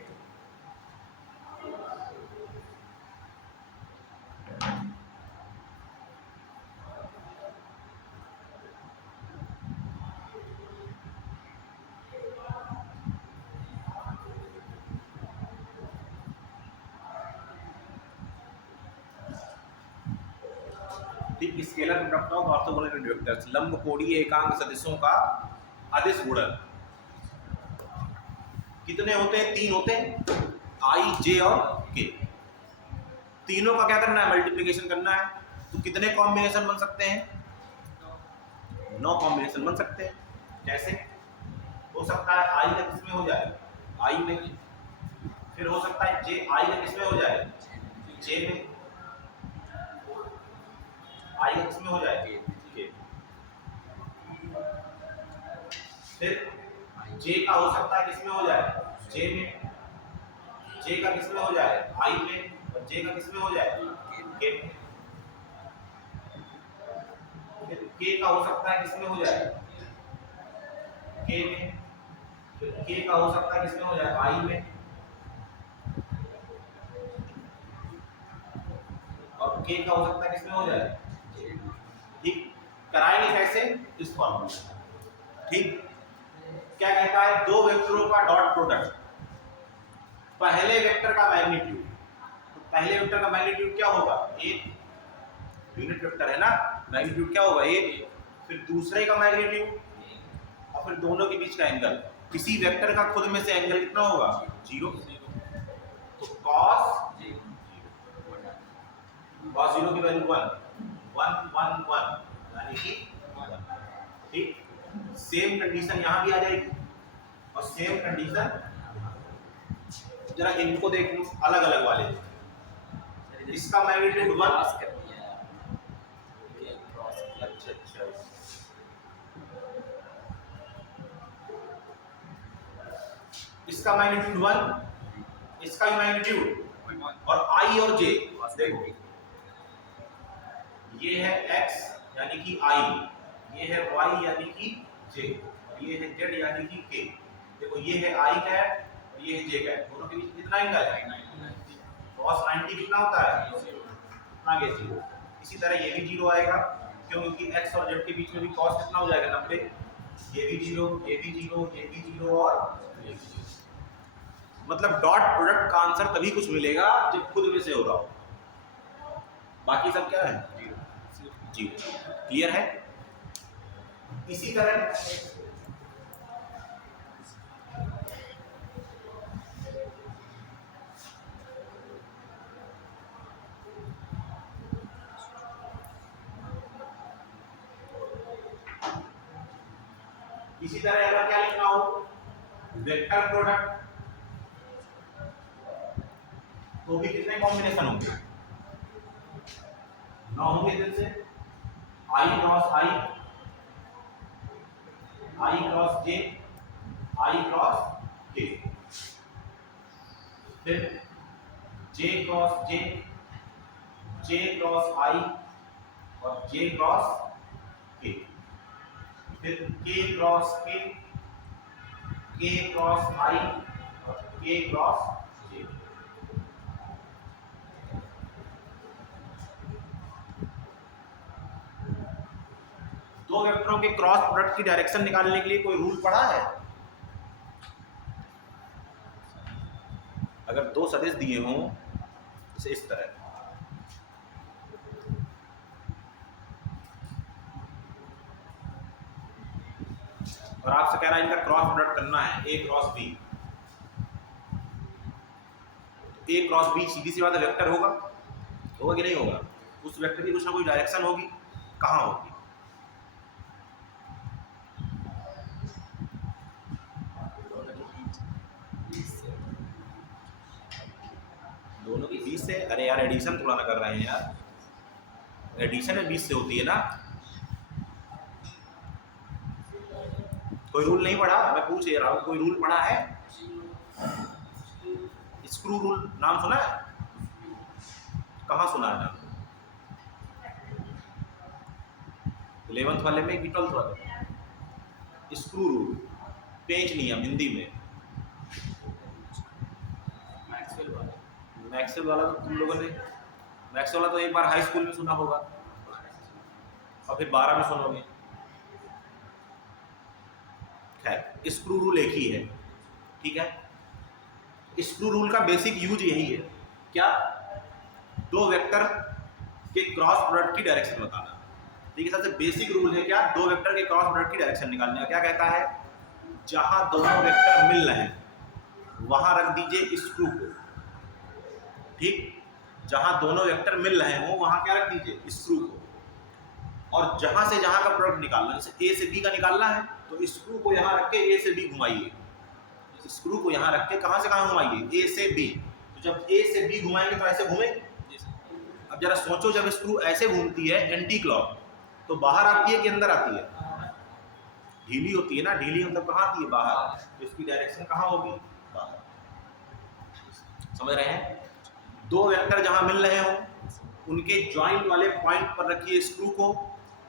scalar product of orthogonal unit vectors, लंबकोणीय एकांक सदिशों का अदिश गुणन। कितने होते हैं? 3 होते हैं, आई, जे और के। तीनों का क्या करना है? मल्टीप्लिकेशन करना है। तो कितने कॉम्बिनेशन बन सकते हैं? 9 कॉम्बिनेशन बन सकते हैं। कैसे हो सकता है? आई का किसमें हो जाए? आई में। फिर हो सकता है जे, आई का किसमें हो जाए? जे में। आई का किसमें हो जाए? के। फिर जे का हो सकता है किसमें हो जाए? जे में। जे का किसमें हो जाए? आई में। और जे का किसमें हो जाए? के में। फिर के का हो सकता है किसमें हो जाए? के में। फिर के का हो सकता है किसमें हो जाए? आई में। और के का हो सकता है किसमें हो जाए? ठीक, कराएंगे कैसे? इस फॉर्मूला। ठीक, क्या कहता है? दो वेक्टरों का डॉट प्रोडक्ट, पहले वेक्टर का मैग्नीट्यूड। तो पहले वेक्टर का मैग्नीट्यूड क्या होगा? 1, यूनिट वेक्टर है ना, मैग्नीट्यूड क्या होगा? 1। फिर दूसरे का मैग्नीट्यूड और फिर दोनों के बीच का एंगल, किसी वेक्टर का खुद में से एंगल कितना होगा 0, तो cos 0 की वैल्यू 1 1 1 1 यानी कि 1, ठीक। सेम कंडीशन यहाँ भी आ जाएगी और सेम कंडीशन, जरा इनको देख लो अलग अलग वाले, इसका मैग्नीट्यूड 1, क्रॉस कर दिया ये क्रॉस किया। अच्छा अच्छा, इसका मैग्नीट्यूड 1, इसका मैग्नीट्यूड, और i और j देखो, ये है x यानी कि i, ये है y यानी कि j, और ये है z यानी कि k। देखो ये है i कैट और ये है j कैट, दोनों के बीच कितना एंगल है, cos 90 कितना होता है, आगे 0। इसी तरह ये भी 0 आएगा, क्यों, क्योंकि x और z के बीच में भी cos कितना हो जाएगा 90, ये भी 0, ये भी 0, ये भी 0 और ये भी 0। मतलब डॉट प्रोडक्ट का आंसर तभी कुछ मिलेगा जब खुद में से हो रहा हो, बाकी सब क्या है 0। क्लियर है। इसी तरह अगर क्या लिखना हो वेक्टर प्रोडक्ट, तो भी कितने कॉम्बिनेशन होंगे, 9 होंगे। इधर से i cross i, i cross j, i cross k, फिर j cross j, j cross i और j क्रॉस k, फिर k cross k, k cross i और k क्रॉस j। दो वेक्टरों के क्रॉस प्रोडक्ट की डायरेक्शन निकालने के लिए कोई रूल पढ़ा है? अगर दो सदिश दिए हों जैसे इस तरह, और आपसे कह रहा है इनका क्रॉस प्रोडक्ट करना है a cross b, a cross b सीधी सी बात है वेक्टर होगा, होगा कि नहीं होगा, उस वेक्टर की कुछ ना कुछ डायरेक्शन होगी, कहाँ होगी, दोनों की 20 से। अरे यार एडिशन थोड़ा ना कर रहे हैं यार, एडिशन में 20 से होती है ना, कोई रूल नहीं पढ़ा, मैं पूछ रहा हूँ कोई रूल पढ़ा है? स्क्रू रूल नाम सुना है? कहाँ सुना है नाम? 11th वाले में कि 12th वाले में? स्क्रू रूल, पेंच नियम हिंदी में, मैक्सवेल वाला तो तुम लोगों ने, मैक्सवेल वाला तो एक बार हाई स्कूल में सुना होगा और फिर 12 में सुनोगे। खैर स्क्रू रूल एक ही है, ठीक है। स्क्रू रूल का बेसिक यूज यही है, क्या, दो वेक्टर के क्रॉस प्रोडक्ट की डायरेक्शन बताना, ठीक है। सबसे बेसिक रूल है क्या, दो वेक्टर के क्रॉस प्रोडक्ट की डायरेक्शन निकालने का। क्या कहता है, जहां दोनों वेक्टर मिल रहे हैं वहां रख दीजिए स्क्रू को, ठीक, जहां दोनों वेक्टर मिल रहे हो वहां क्या रख दीजिए स्क्रू को, और जहां से जहां का प्रोडक्ट निकालना है, जैसे ए से बी का निकालना है तो स्क्रू को यहां रख के ए से बी घुमाइए, स्क्रू को यहां रख के कहां से कहां घुमाइए, ए से बी। तो जब ए से बी घुमाएंगे तो ऐसे घूमेंगे। अब जरा सोचो, जब स्क्रू ऐसे घूमती है एंटी क्लॉक तो बाहर आती है कि अंदर आती है, ढीली होती है ना, ढीली मतलब कहाँ आती है, बाहर, तो इसकी डायरेक्शन कहाँ होगी, बाहर। समझ रहे हैं, दो वेक्टर जहां मिल रहे हो उनके ज्वाइंट वाले पॉइंट पर रखिए स्क्रू को,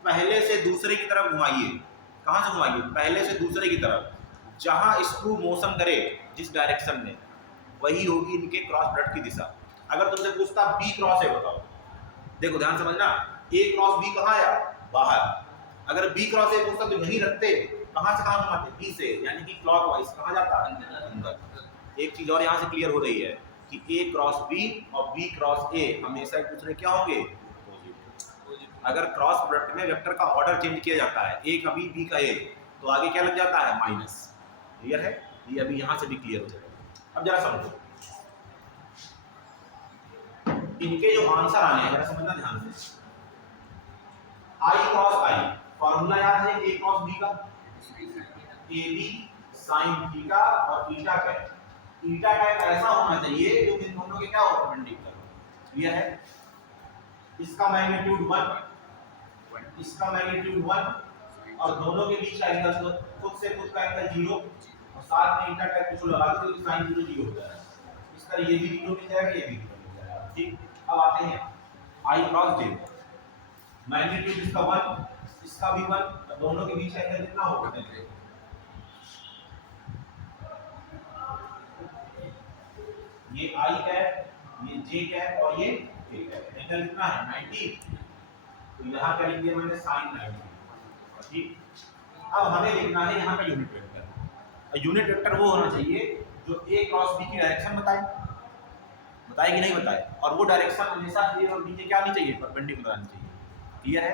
पहले से दूसरे की तरफ घुमाइए। कहां से घुमाइए, पहले से दूसरे की तरफ, जहां स्क्रू मोशन करे जिस डायरेक्शन में वही होगी इनके क्रॉस प्रोडक्ट की दिशा। अगर तुमसे पूछता बी क्रॉस है बताओ, देखो ध्यान समझना, ए क्रॉस बी कहाँ आया, बाहर। अगर बी क्रॉस ए पूछता तो यहीं रखते, कहां से कहां घुमाते, बी से, यानी कि क्लॉकवाइज कहां जाता, अंदर। एक चीज और यहां से क्लियर हो रही है कि ए क्रॉस बी और बी क्रॉस ए हमेशा एक दूसरे क्या होंगे, अगर क्रॉस प्रोडक्ट में वेक्टर का ऑर्डर चेंज किया जाता है, ए का बी, बी का ए, तो आगे क्या लग जाता है माइनस। क्लियर है, ये अभी यहाँ से भी क्लियर हो जाएगा। अब जरा समझो इनके जो आंसर आने हैं, जरा समझना ध्यान से। आई क्रॉस आई फॉर्मूला याद है ए क्रॉस बी का, ए बी साइन थीटा और ईटा का। ईटा का ऐसा होना चाहिए जो इन दोनों के क्या हो परपेंडिकुलर। क्लियर है, इसका मैग्नीट्यूड 1, इसका मैग्नीट्यूड 1 और दोनों के बीच का एंगल खुद से खुद का एंगल 0 और साथ में ईटा का कुछ लगा दो तो साइन 0 हो जाएगा। इस तरह ये भी 0 मिल जाएगा, ये भी 0 मिल जाएगा। ठीक, अब आते हैं आई क्रॉस जे, मैग्नीट्यूड इसका 1 इसका भी 1 और दोनों के बीच का एंगल कितना होगा, ये आई कैप, ये जे कैप और ये के कैप। एंगल कितना है 90, तो यहाँ करेंगे मैंने साइन 90। ठीक, अब हमें लिखना है यहाँ का यूनिट वेक्टर। यूनिट वेक्टर वो होना चाहिए जो ए क्रॉस बी की डायरेक्शन बताए, बताए कि नहीं बताए, और वो डायरेक्शन हमेशा ए और बी के क्या आनी चाहिए, परपेंडिकुलर आनी चाहिए। क्लियर है,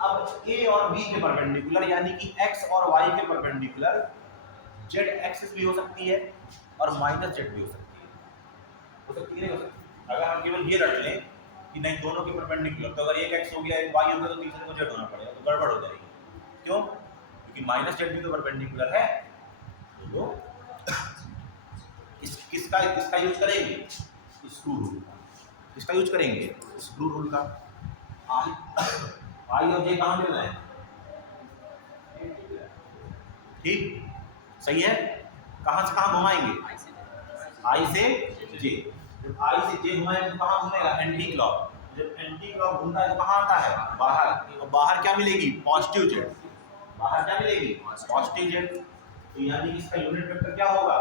अब ए और बी के परपेंडिकुलर यानी कि एक्स और वाई के परपेंडिकुलर जेड एक्सिस भी हो सकती है और माइनस जेड भी हो सकती है। हो सकती है नहीं हो सकती। अगर हम केवल ये रख लें कि नहीं दोनों के परपेंडिकुलर, तो अगर एक एक्स हो गया एक वाई हो गया तो तीसरे को जेड होना पड़ेगा, तो गड़बड़ हो जाएगी। क्यों, क्योंकि माइनस जेड भी तो परपेंडिकुलर है। तो किसका यूज करेंगे, स्क्रू रूल का। किसका यूज करेंगे, स्क्रू रूल का। आई और जे कहाँ मिल रहे हैं, ठीक सही है। कहां से कहां घुमाएंगे, आई से जे। जब आई से जे घुमाएंगे तो कहां घूमेगा, एंटी क्लॉक। जब एंटी क्लॉक घूमता है तो कहां आता है, बाहर। और बाहर क्या मिलेगी, पॉजिटिव जेड। बाहर क्या मिलेगी, पॉजिटिव जेड। तो यानी इसका यूनिट वेक्टर क्या होगा,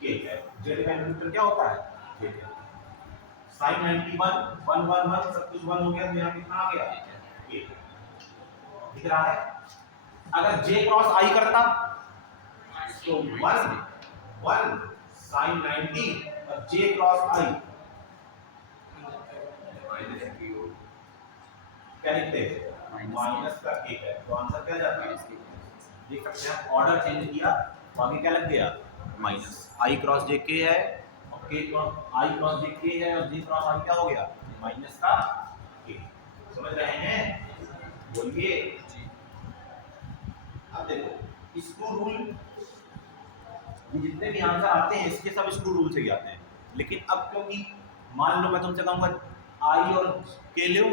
के है। जेड का यूनिट वेक्टर क्या होता है, के है। sin 91 1 1 1 सब कुछ 1 हो गया, तो यहां कितना आ गया, के। दिख रहा है। अगर जे क्रॉस आई करता तो 1 1 sin 90 और j क्रॉस i क्या लिखते हैं, माइनस का k है। तो आंसर क्या जाता है, देख सकते हैं ऑर्डर चेंज किया तो आगे क्या लग गया, minus. i cross j k है और k cross i cross j k है और j क्रॉस i क्या हो गया, माइनस का k। समझ रहे हैं, बोलिए। अब देखो स्क्रू रूल, ये जितने भी आंसर आते हैं इसके सब स्क्रू रूल से ही आते हैं। लेकिन अब क्योंकि मान लो मैं तुमसे कहूँगा आई और के लो,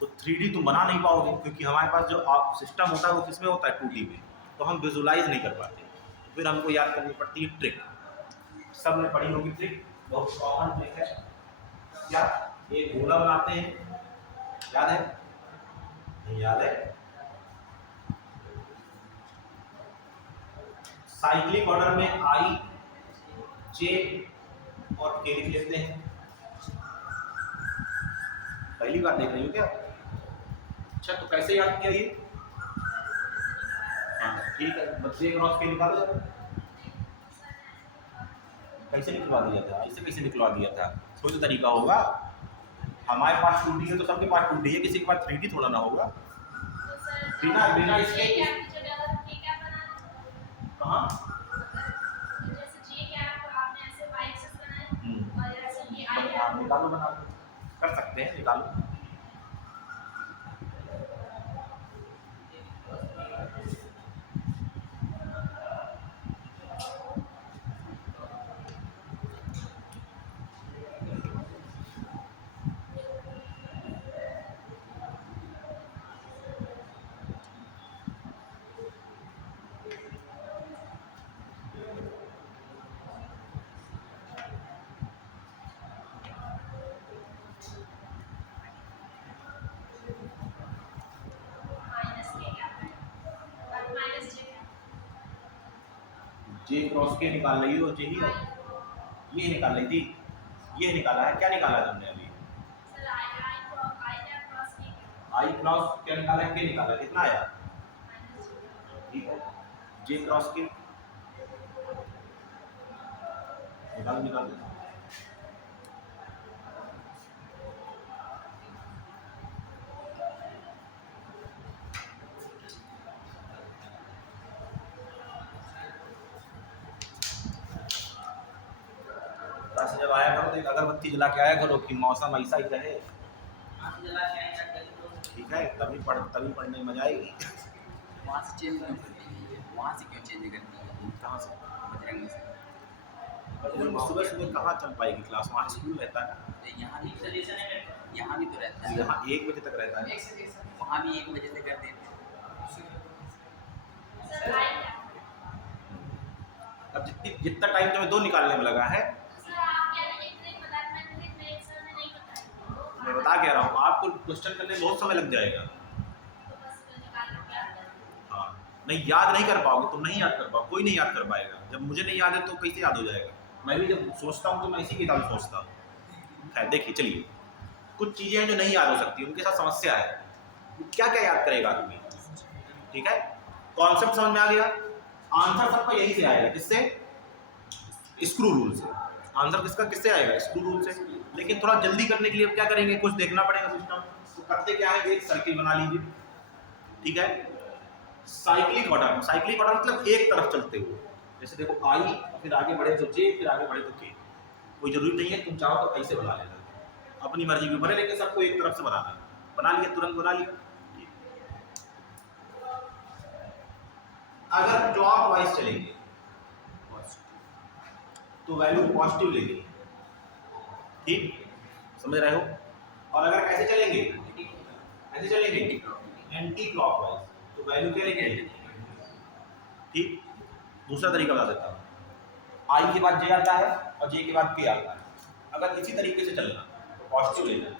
तो 3D तुम बना नहीं पाओगे, क्योंकि हमारे पास जो सिस्टम होता है वो किसमें होता है, 2D में। तो हम विजुलाइज नहीं कर पाते, फिर हमको याद करनी पड़ती है ट्रिक। सब ने पढ़ी होगी ट्रिक, बहुत कॉमन ट्रिक है। क्या, एक गोला बनाते हैं, याद है, नहीं याद है, साइक्लिक ऑर्डर में आई जे और के लिख लेते हैं। पहली बार देख रही हो क्या, अच्छा तो कैसे याद किया ये, ठीक है, बच्चे क्रॉस के निकालो। कैसे निकलवा दिया था, ऐसे कैसे निकलवा दिया था, कोई तो तरीका होगा। हमारे पास 2D है तो सबके पास 2D है, किसी के पास 3D थोड़ा ना होगा। बिना बिना इसके कहाँ, निकालो, बना कर सकते हैं, निकालो। जे क्रॉस के निकाल रही हो, जे ही है, ये निकाल रही थी, ये निकाला है। क्या निकाला है तुमने अभी, आई क्रॉस क्या निकाला है, के निकाला है, कितना आया, ठीक है। जे क्रॉस के निकाल निकाल से जब आया करो तो एक अगरबत्ती जला के आया करो कि मौसम ऐसा ही रहे, वहाँ से जला के आएंगे तो ठीक है, तभी पढ़ने में मजा आएगी। वहाँ से चेंज क्यों करती है, वहाँ से क्यों चेंज करती है, कहाँ से? बजरंगी से? सुबह सुबह कहाँ चल पाएगी क्लास, वहाँ स्कूल रहता है, तो यहाँ भी सजेशन है मेरे को। यहाँ भी तो रहता है, यहाँ 1 बजे तक रहता है। वहाँ भी 1 बजे से कर देते हैं। सर आई क्या? अब जितना टाइम तुम्हें 2 निकालने में लगा है, सर आप कह रहे हैं एक ट्रिक बताना, मैंने ट्रिक सर ने नहीं बताई। मैं बता कह रहा हूँ आपको क्वेश्चन करने में बहुत समय लग जाएगा। तो बस निकाल लो क्या करना। हाँ, नहीं याद नहीं कर पाओगे, तुम नहीं याद कर पाओगे, कोई नहीं याद कर पाएगा। जब मुझे नहीं याद है तो कैसे याद हो जाएगा? मैं भी जब सोचता हूँ तो मैं इसी के हिसाब से सोचता हूँ। खैर देखिए, चलिए कुछ चीज़ें हैं जो नहीं याद हो सकती, उनके साथ समस्या है। क्या क्या याद करेगा आदमी, ठीक है? कॉन्सेप्ट समझ में आ गया, आंसर सबका यही से आएगा, किससे? स्क्रू रूल से। आंसर किसका किससे आएगा? स्क्रू रूल से। लेकिन थोड़ा जल्दी करने के लिए क्या करेंगे, कुछ देखना पड़ेगा सिस्टम। तो करते क्या है, एक सर्किल बना लीजिए, ठीक है? साइक्लिक ऑर्डर, साइक्लिक ऑर्डर मतलब एक तरफ चलते हुए, जैसे देखो आई, फिर आगे बढ़े तो जे, फिर आगे बढ़े तो के। कोई जरूरी नहीं है, तुम चाहो तो ऐसे बना लेना, अपनी मर्जी के बने, लेकिन सबको एक तरफ से बनाना है। बना लिया, तुरंत बना लिया। अगर क्लॉक वाइज चलेंगे तो वैल्यू पॉजिटिव लेंगे, ठीक, समझ रहे हो? और अगर ऐसे चलेंगे, ऐसे चलेंगे एंटी क्लॉक वाइज, तो वैल्यू क्या लेंगे, ठीक। दूसरा तरीका बता देता हूँ, आई के बाद जे आता है और जे के बाद के आता है। अगर इसी तरीके से चलना तो पॉजिटिव लेना,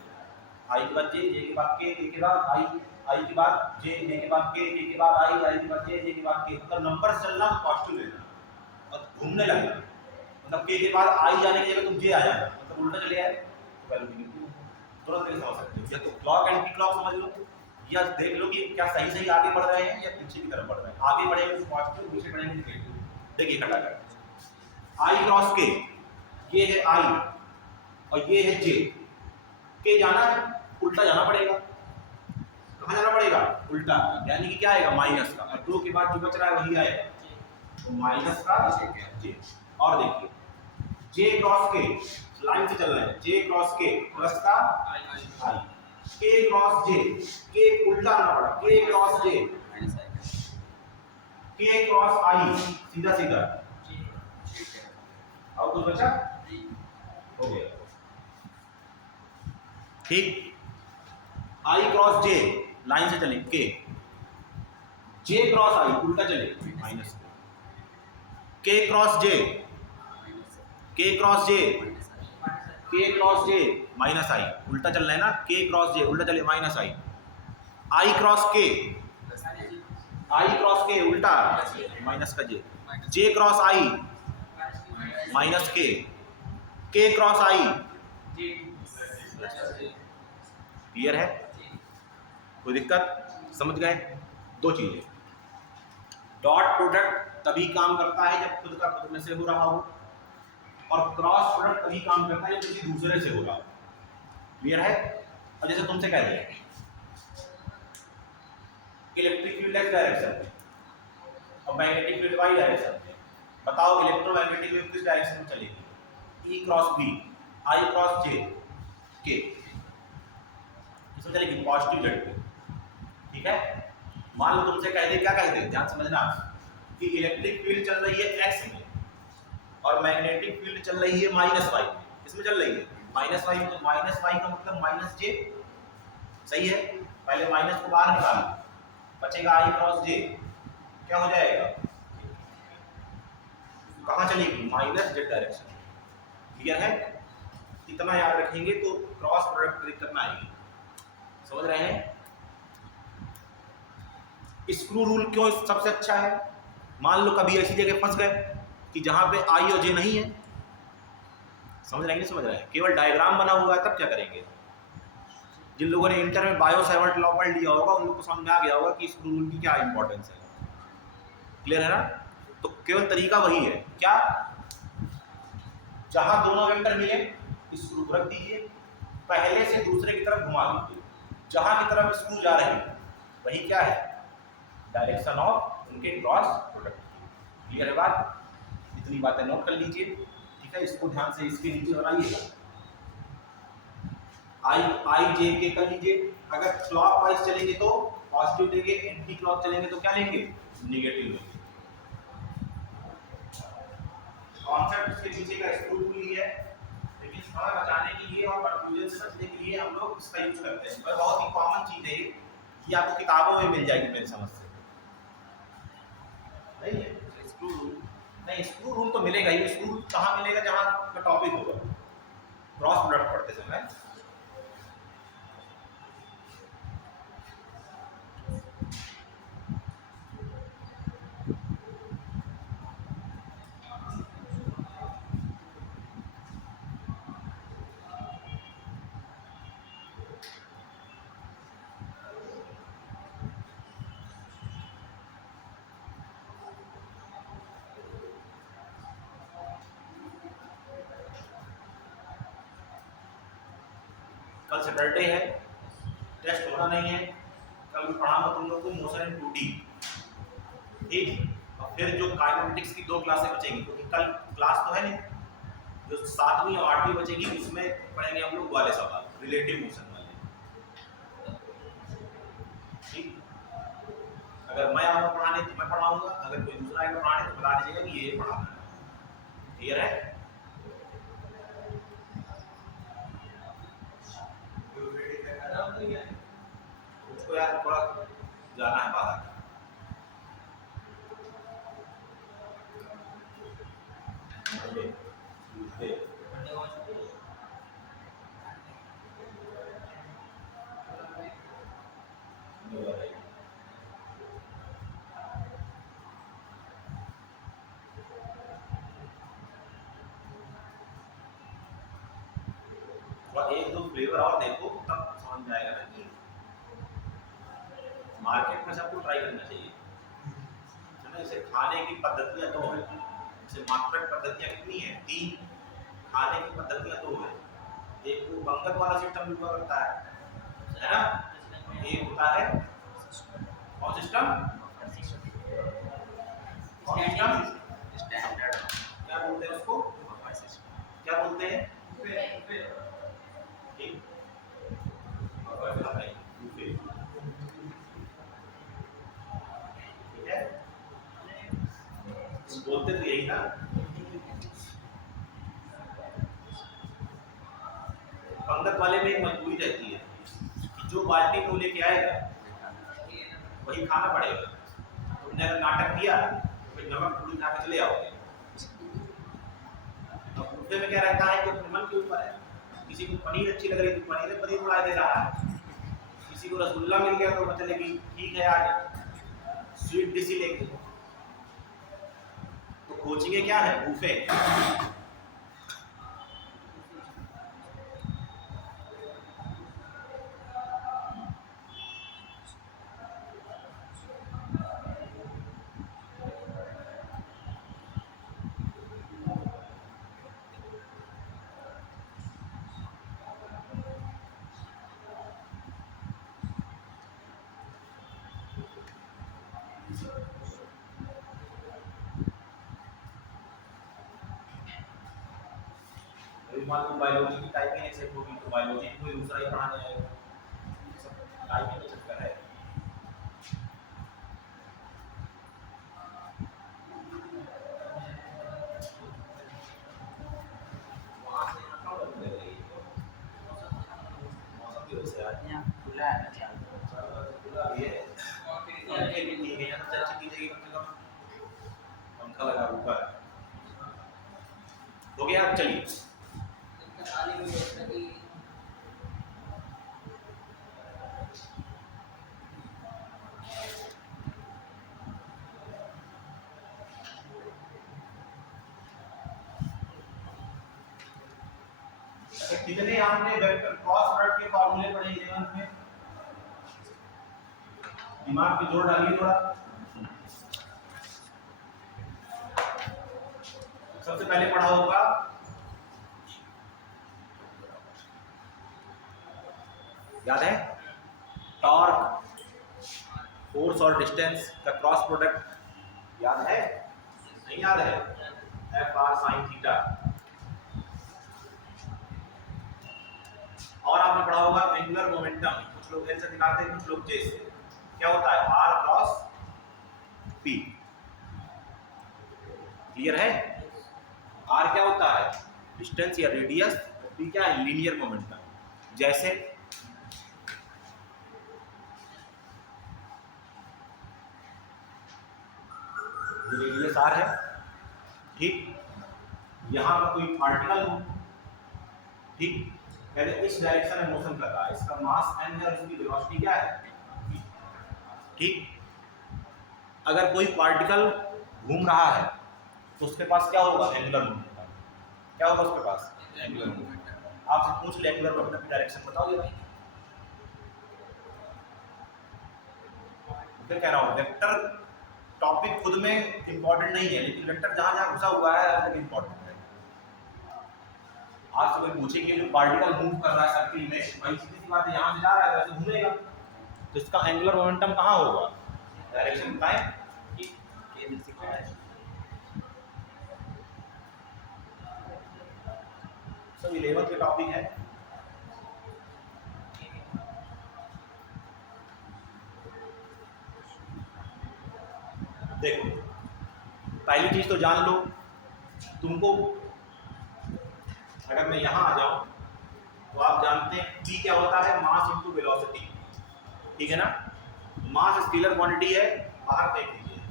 आई के बाद जे के बाद के बाद आई, आई के बाद जे के बाद के के बाद आई के बाद जे के बाद के, मतलब नंबर से चलना तो पॉजिटिव लेना। और घूमने लगना, मतलब के बाद आई जाने की जगह तुम जे आ जाना, मतलब उल्टा चले आए तो वैल्यू निगेटिव। तुरंत समझ सकते हो, या तो क्लॉक एंटी क्लॉक समझ लो, या देख लो कि क्या सही सही आगे बढ़ रहे हैं या पीछे की तरफ बढ़ रहे हैं। आगे बढ़ेंगे तो पॉजिटिव, पीछे बढ़ेंगे नेगेटिव। देखिए खटाखट, आई क्रॉस के, ये है आई और ये है जे, के जाना है उल्टा जाना पड़ेगा। कहाँ जाना पड़ेगा? उल्टा, यानी कि क्या आएगा? माइनस का, और 2 के बाद जो बच रहा है वही आएगा, तो माइनस का जे। और देखिए जे क्रॉस के, लाइन से चल रहे हैं, जे क्रॉस के प्लस का आई, के क्रॉस जे, के उल्टा आना पड़ा, के क्रॉस जे, के क्रॉस आई, सीधा सीधा। और कुछ बचा? हो गया, ठीक। आई क्रॉस जे, लाइन से चले, के, जे क्रॉस आई उल्टा चले माइनस, के क्रॉस जे, के क्रॉस जे, के क्रॉस जे माइनस आई, उल्टा चल रहा है ना, के क्रॉस जे उल्टा चले माइनस आई, आई क्रॉस के, आई क्रॉस के उल्टा माइनस का जे, जे क्रॉस आई माइनस के क्रॉस आई। क्लियर है? कोई दिक्कत? समझ गए? 2 चीजें, डॉट प्रोडक्ट तभी काम करता है जब खुद का खुद में से हो रहा हो, और क्रॉस प्रोडक्ट तभी काम करता है जब किसी दूसरे से हो रहा हो। क्लियर है? अब जैसे तुमसे कह रहे हैं इलेक्ट्रिक फील्ड एक्स डायरेक्शन में और मैग्नेटिक फील्ड वाई डायरेक्शन में, बताओ इलेक्ट्रोमैग्नेटिक वेव किस डायरेक्शन में चलेगी? ई क्रॉस बी, आई क्रॉस जे, के, इसमें चलेगी पॉजिटिव जेड पे, ठीक है? मान लो तुमसे कह दे, क्या कह दे, ध्यान समझना, कि इलेक्ट्रिक फील्ड चल रही है एक्स में और मैग्नेटिक फील्ड चल रही है माइनस वाई। किसमें चल रही है? माइनस वाई में। तो माइनस वाई का मतलब माइनस जे, सही है? पहले माइनस को बाहर निकाल, बचेगा आई क्रॉस जे, क्या हो जाएगा? कहाँ चलेगी? Minus Z direction. क्लियर है? इतना याद रखेंगे तो क्रॉस प्रोडक्ट ट्रिक करना आएगी। समझ रहे हैं? स्क्रू रूल क्यों सबसे अच्छा है? मान लो कभी ऐसी जगह फंस गए कि जहां पे आई और जे नहीं है, समझ रहे हैं? समझ रहे हैं? केवल डायग्राम बना हुआ है, तब क्या करेंगे? जिन लोगों ने इंटर में बायो सेवर्ट लॉ पढ़ लिया होगा उन लोगों को समझ में आ गया होगा कि स्क्रू रूल की क्या इंपॉर्टेंस है। क्लियर है ना? तो केवल तरीका वही है, क्या? जहां दोनों वेक्टर मिले स्क्रू रख दीजिए, पहले से दूसरे की तरफ घुमा दीजिए, जहां की तरफ स्क्रू जा रही है वही क्या है? डायरेक्शन ऑफ उनके क्रॉस प्रोडक्ट। क्लियर है बात? इतनी बातें नोट कर लीजिए, ठीक है, इसको ध्यान से इसके नीचे बनाइएगा। आई जे के कर लीजिए। अगर क्लॉकवाइज चलेंगे तो पॉजिटिव लेंगे, एंटी क्लॉक चलेंगे तो क्या लेंगे, नेगेटिव लेंगे। कॉन्सेप्ट इसके पीछे का स्क्रू टूल ही है, लेकिन समय बचाने के लिए और कंफ्यूजन से बचने के लिए हम लोग इसका यूज करते हैं। पर बहुत ही कॉमन चीज है ये आपको किताबों में मिल जाएगी मेरी समझ से। नहीं है स्क्रू रूल, नहीं स्क्रू रूल तो मिलेगा ही। स्क्रू रूल कहाँ मिलेगा, जहाँ का टॉपिक होगा क्रॉस प्रोडक्ट पढ़ते समय। कल सैटरडे है, टेस्ट होना नहीं है। कल मैं पढ़ाऊंगा तुम लोग को मोशन इन 2D, ठीक। और फिर जो काइनेमेटिक्स की 2 क्लासें बचेंगी, क्योंकि कल क्लास तो है नहीं, जो 7वीं और 8वीं बचेगी उसमें पढ़ेंगे हम लोग वाले सवाल, रिलेटिव मोशन वाले, ठीक। अगर मैं आऊँगा पढ़ाने तो मैं पढ़ाऊंगा, अगर कोई दूसरा आएगा पढ़ाने तो बता दीजिएगा कि ये पढ़ाना है। क्लियर है? उसको यार थोड़ा जाना है बाहर। और 1-2 फ्लेवर और देखो तब समझ में आएगा ना कि मार्केट में सबको ट्राई करना चाहिए, है ना। इसे खाने की पद्धतियाँ 2 हैं, इसे मात्रक पद्धतियाँ कितनी है, 3। खाने की पद्धतियाँ 2 हैं। एक वो बंगत वाला सिस्टम हुआ करता है ना। एक होता है कौन सिस्टम, कौन सिस्टम, क्या बोलते हैं उसको, क्या बोलते हैं, ठीक है, बोलते तो यही ना। पंगत वाले में एक मजबूरी रहती है कि जो बाल्टी में वो लेके आएगा वही खाना पड़ेगा। तुमने अगर नाटक किया तो फिर नमक थोड़ी खा के चले आओगे। तो बुफे में क्या रहता है कि अपने मन के ऊपर है, किसी को पनीर अच्छी लग रही तो पनीर उड़ा दे रहा है, किसी को रसगुल्ला मिल गया तो चलेगी ठीक है आज स्वीट डिश ही लेंगे। तो कोचिंग क्या है, बुफे। मान लो बायोलॉजी की टाइपिंग ऐसे होगी तो बायोलॉजी कोई दूसरा ही पढ़ाने आएगा, टाइपिंग का चक्कर है। वहाँ से यहाँ कहाँ लग रही है, मौसम की वजह से आज यहाँ खुला है ना, खुला भी है, पंखे भी नहीं है, यहाँ चर्चा की जाएगी, कम से कम पंखा लगा ऊपर हो गया। चलिए कितने आपने वेक्टर क्रॉस प्रोडक्ट के फॉर्मूले पढ़े 11th में, दिमाग पे जोर डालिए थोड़ा। सबसे पहले पढ़ा होगा याद है, टॉर्क, फोर्स और डिस्टेंस का क्रॉस प्रोडक्ट याद है, नहीं याद है, F r sin थीटा और आपने पढ़ा होगा एंगुलर मोमेंटम, कुछ लोग एल से दिखाते हैं, कुछ लोग जे से। क्या होता है? R cross p. क्लियर है? आर क्या होता है? डिस्टेंस या रेडियस, और पी क्या है? Linear momentum. जैसे रेडियस आर है, ठीक, यहाँ पर कोई पार्टिकल हो, ठीक, पहले इस डायरेक्शन में मोशन कर रहा है, इसका मास m है और इसकी वेलोसिटी क्या है? v। ठीक, अगर कोई पार्टिकल घूम रहा है तो उसके पास क्या होगा? Angular momentum. क्या होगा उसके पास? Angular momentum. आपसे पूछ ले एंगुलर मोमेंटम की डायरेक्शन बताओगे भाई? मैं कह रहा हूँ वेक्टर टॉपिक खुद में इंपॉर्टेंट नहीं है, लेकिन वेक्टर जहाँ जहाँ घुसा हुआ है हर जगह इंपॉर्टेंट है। आज से कोई पूछे कि जो पार्टिकल मूव कर रहा है सर्किल में, भाई सीधी सी बात है, यहाँ से जा रहा है वैसे घूमेगा, तो इसका एंगुलर मोमेंटम कहाँ होगा? डायरेक्शन बताएं। केंद्र से क्या है? सब 11th के टॉपिक है। देखो, पहली चीज तो जान लो, तुमको अगर मैं यहाँ आ जाऊं तो आप जानते हैं P क्या होता है? मास इनटू वेलोसिटी, ठीक है ना? मास स्केलर क्वांटिटी है, बाहर फेंक दीजिए,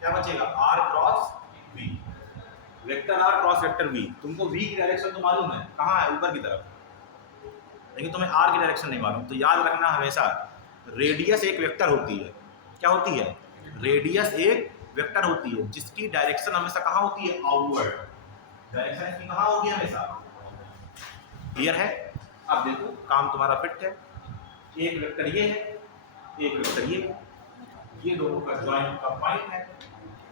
क्या बचेगा? R cross V, vector R cross vector V। तुमको V की डायरेक्शन तो मालूम है, कहाँ है? ऊपर की तरफ, लेकिन तुम्हें R की डायरेक्शन नहीं मालूम। तो याद रखना हमेशा, रेडियस एक वेक्टर होती है। क्या होती है? रेडियस एक वेक्टर होती है जिसकी डायरेक्शन हमेशा कहाँ होती है? आउटवर्ड। डायरेक्शन इसकी कहाँ होगी? हमेशा। क्लियर है? अब देखो काम तुम्हारा फिट है, एक वेक्टर ये है, एक वेक्टर ये दोनों का जॉइंट का पॉइंट है,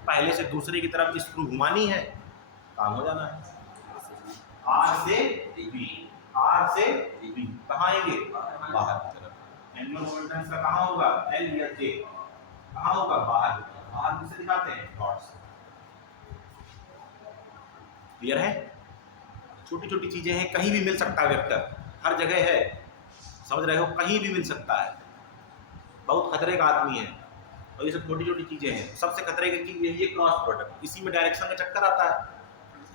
पहले से दूसरे की तरफ स्क्रू घुमानी है, काम हो जाना है। आर से बी, आर से बी कहाँ आएंगे? बाहर की तरफ। एंगुलर मोमेंटम का कहाँ होगा? एल या जे, कहाँ होगा? बाहर। बाहर किसे दिखाते हैं? डॉट से। क्लियर है? छोटी छोटी चीजें हैं, कहीं भी मिल सकता है वेक्टर, हर जगह है, समझ रहे हो? कहीं भी मिल सकता है। बहुत खतरे का आदमी है, और ये सब छोटी छोटी चीजें हैं। सबसे खतरे की चीज यही है क्रॉस प्रोडक्ट, इसी में डायरेक्शन का चक्कर आता है,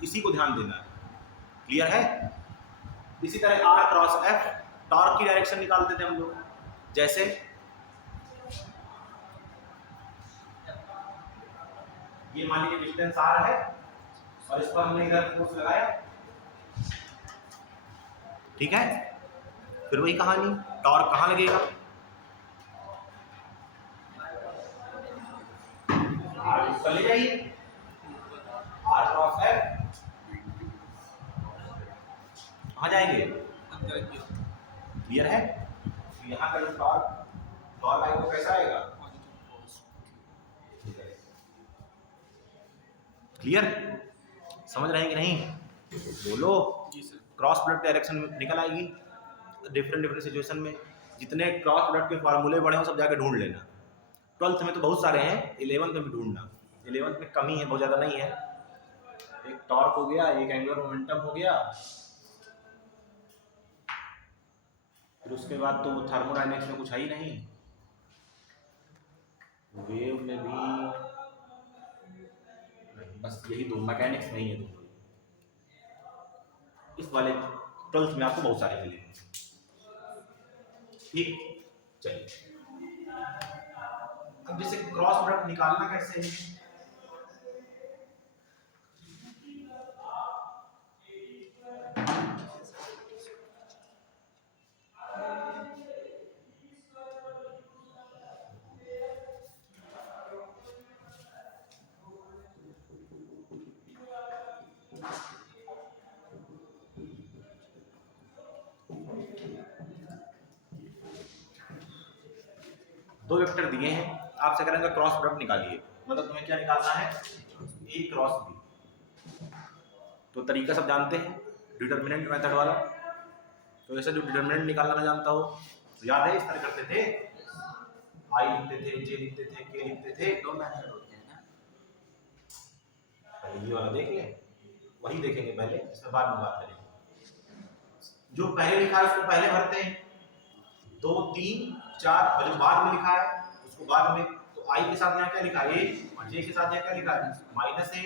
इसी को ध्यान देना है। क्लियर है? इसी तरह आर क्रॉस एफ, टॉर्क की डायरेक्शन निकालते थे हम लोग। जैसे ये मान लीजिए डिस्टेंस आर है और इस पर हमने इधर फोर्स लगाया, ठीक है? फिर वही कहानी, टॉर्क कहाँ लगेगा? आर ऊपर ले जाइए, आर क्रॉस एफ कहाँ जाएंगे? क्लियर है? यहाँ का जो टॉर्क आएगा वो कैसा आएगा? क्लियर? समझ रहे हैं कि नहीं? बोलो। क्रॉस प्रोडक्ट डायरेक्शन निकल आएगी डिफरेंट सिचुएशन में। जितने क्रॉस प्रोडक्ट के फार्मूले बड़े हो सब जाके ढूंढ लेना। 12th में तो बहुत सारे हैं, 11th में भी ढूंढना। 11th में कमी है, बहुत ज़्यादा नहीं है। एक टॉर्क हो गया, एक एंगुलर मोमेंटम हो गया, फिर उसके बाद तो थर्मोडायनेमिक्स में कुछ है ही नहीं। वेव में भी बस यही दो, मैकेनिक्स नहीं है दो। इस वाले 12th में आपको बहुत सारे मिलेंगे। ठीक, चलिए अब जैसे क्रॉस प्रोडक्ट निकालना कैसे है? दो वेक्टर दिए हैं, आपसे करेंगे क्रॉस प्रोडक्ट निकालिए। मतलब तुम्हें क्या निकालना है? ए क्रॉस बी। तो तरीका सब जानते हैं, डिटरमिनेंट मेथड वाला। तो ऐसे जो डिटरमिनेंट निकालना ना जानता हो, तो याद है इस तरह करते थे, आई लिखते थे, जे लिखते थे, के लिखते थे। दो मेथड होते हैं ना? पहले ये वाला देख लें, वही देखेंगे पहले, इसमें बाद में बात करेंगे। जो पहले लिखा है उसको पहले भरते हैं, 2 3 4, और जो बाद में लिखा है उसको बाद में। तो आई के साथ यहाँ क्या लिखा है, ए, और जे के साथ यहाँ क्या लिखा है, माइनस ए,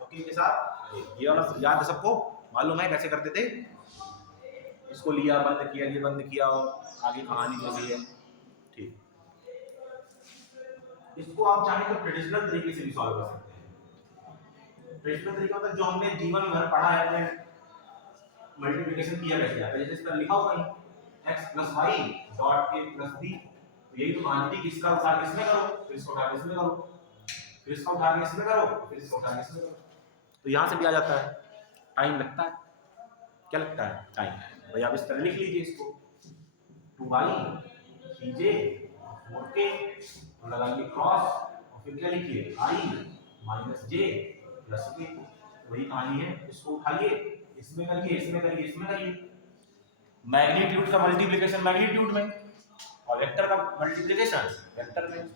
और के साथ ए। ये वाला याद है सबको, मालूम है कैसे करते थे? इसको लिया, बंद किया, ये बंद किया, और आगे कहानी जो भी है। ठीक, इसको आप चाहें तो ट्रेडिशनल तरीके से भी सॉल्व कर सकते हैं। ट्रेडिशनल तरीका मतलब जो हमने जीवन भर पढ़ा है, अपने मल्टीप्लिकेशन किया कैसे जाता है, जैसे इस पर लिखा हुआ है x + y dot a + b, तो यही तो कहानी थी कि इसका उठा के इसमें करो, फिर इसको उठा के इसमें करो, फिर इसका उठा के इसमें करो, फिर इसको उठा के इसमें करो। तो यहाँ से भी आ जाता है। टाइम लगता है, क्या लगता है? टाइम। भाई आप इस तरह लिख लीजिए इसको, 2y कीजिए और के लगा लीजिए क्रॉस, और फिर क्या लिखिए i - j + k। वही कहानी है, इसको उठाइए, इसमें करिए, इसमें करिए, इसमें करिए। मैग्नीट्यूड का मल्टीप्लिकेशन मैग्नीट्यूड में, और वेक्टर का मल्टीप्लिकेशन वेक्टर में।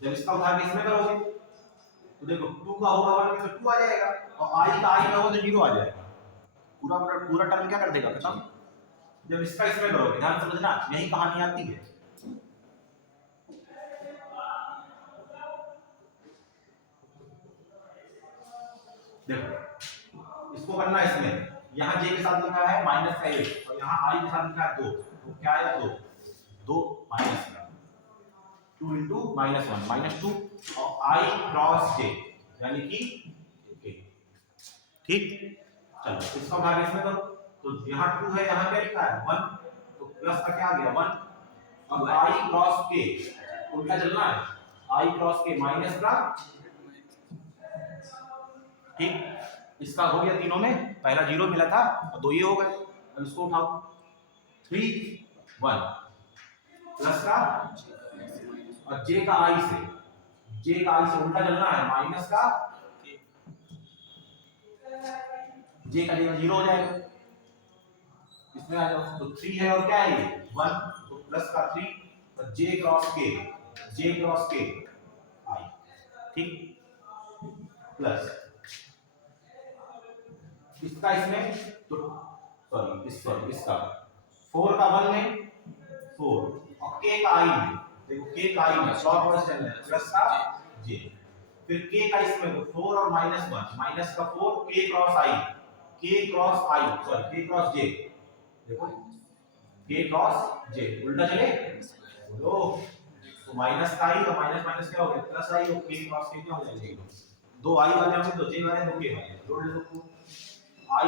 जब इसका उठा के इसमें करोगे तो देखो 2 का होगा 1 में, तो 2 आ जाएगा, और i का i में होगा तो 0 आ जाएगा। पूरा टर्म क्या कर देगा, खत्म। जब इसका इसमें करोगे, ध्यान समझना, यही कहानी आती है। देखो इसको करना है इसमें, यहाँ j के साथ लिखा है -1 और यहाँ i के साथ लिखा है 2, तो क्या है 2 2 माइनस का 2 × -1 -2, और i क्रॉस j यानी कि k। ठीक, चलो इसका उठा के इसमें करो, तो यहाँ 2 है, यहाँ क्या लिखा है 1, तो प्लस का क्या आ गया 1, अब i क्रॉस k उल्टा चलना है, i क्रॉस k माइनस का। ठीक, इसका हो गया तीनों में, पहला 0 मिला था और 2 ये हो गए। अब इसको उठाओ, 3 1 प्लस का, और j का i से उल्टा चलना है, माइनस का j का 0 हो जाएगा, इसमें आ जाओ। तो 3 है और क्या है ये 1, तो प्लस का 3 और j क्रॉस k i। ठीक, प्लस इसका इसमें, तो सॉरी इसका 4 का 1 में 4, और k का i में, देखो k का i में क्लॉकवाइज चलना है, प्लस का j, फिर k का इसमें 4 और -1, माइनस का 4, k क्रॉस j, देखो k क्रॉस j उल्टा चले, बोलो, तो माइनस का i और माइनस माइनस क्या हो गया, प्लस i, और k क्रॉस k क्या हो जाएगा, 2 i वाले होंगे, 2 j वाले, 2 k वाले, जोड़ लो, i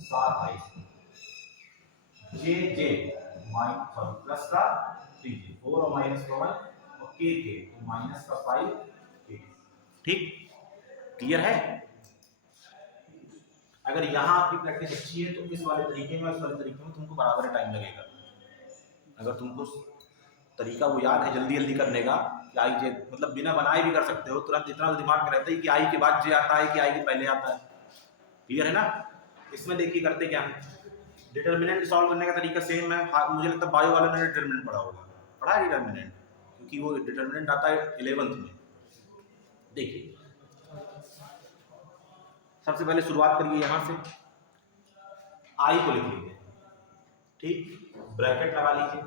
7 i, j प्लस का 3j, 4 और माइनस का 1, और k तो माइनस का 5 k। ठीक, क्लियर है? अगर यहाँ आपकी प्रैक्टिस अच्छी है तो इस वाले तरीके में और इस वाले तरीके में तुमको बराबर टाइम लगेगा। अगर तुमको तरीका वो याद है जल्दी जल्दी करने का कि आई जे, मतलब बिना बनाए भी कर सकते हो, तुरंत इतना दिमाग में रहता है कि आई के बाद जे आता है कि आई के पहले आता है। क्लियर है ना? इसमें देखिए करते क्या है, डिटर्मिनेंट सॉल्व करने का तरीका सेम है। मुझे लगता है बायो वालों ने डिटर्मिनेंट पढ़ा होगा, पढ़ा है डिटर्मिनेंट, क्योंकि वो डिटर्मिनेंट आता है 11th में। देखिए सबसे पहले शुरुआत करिए यहाँ से, आई को लिख लीजिए, ठीक, ब्रैकेट लगा लीजिए,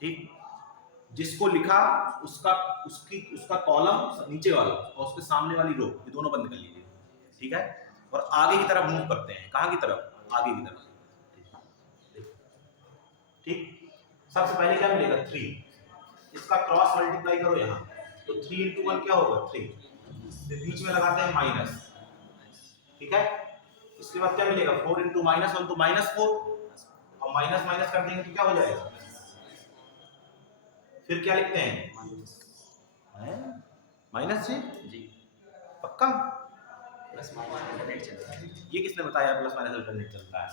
ठीक, जिसको लिखा उसका कॉलम नीचे वाला और उसके सामने वाली रो, ये दोनों बंद कर लीजिए, ठीक है। और आगे की तरफ मूव करते हैं, कहाँ की तरफ, आगे की तरफ, ठीक। सबसे पहले क्या मिलेगा 3, इसका क्रॉस मल्टीप्लाई करो यहाँ, तो 3 × 1 क्या होगा 3, फिर बीच में लगाते हैं माइनस, ठीक है। इसके बाद क्या मिलेगा 4 × -1 तो -4, और माइनस माइनस कर देंगे तो क्या हो जाएगा, फिर क्या लिखते हैं माइनस जी, पक्का? प्लस माइनस अल्टरनेट चलता है। ये किसने बताया प्लस माइनस अल्टरनेट चलता है?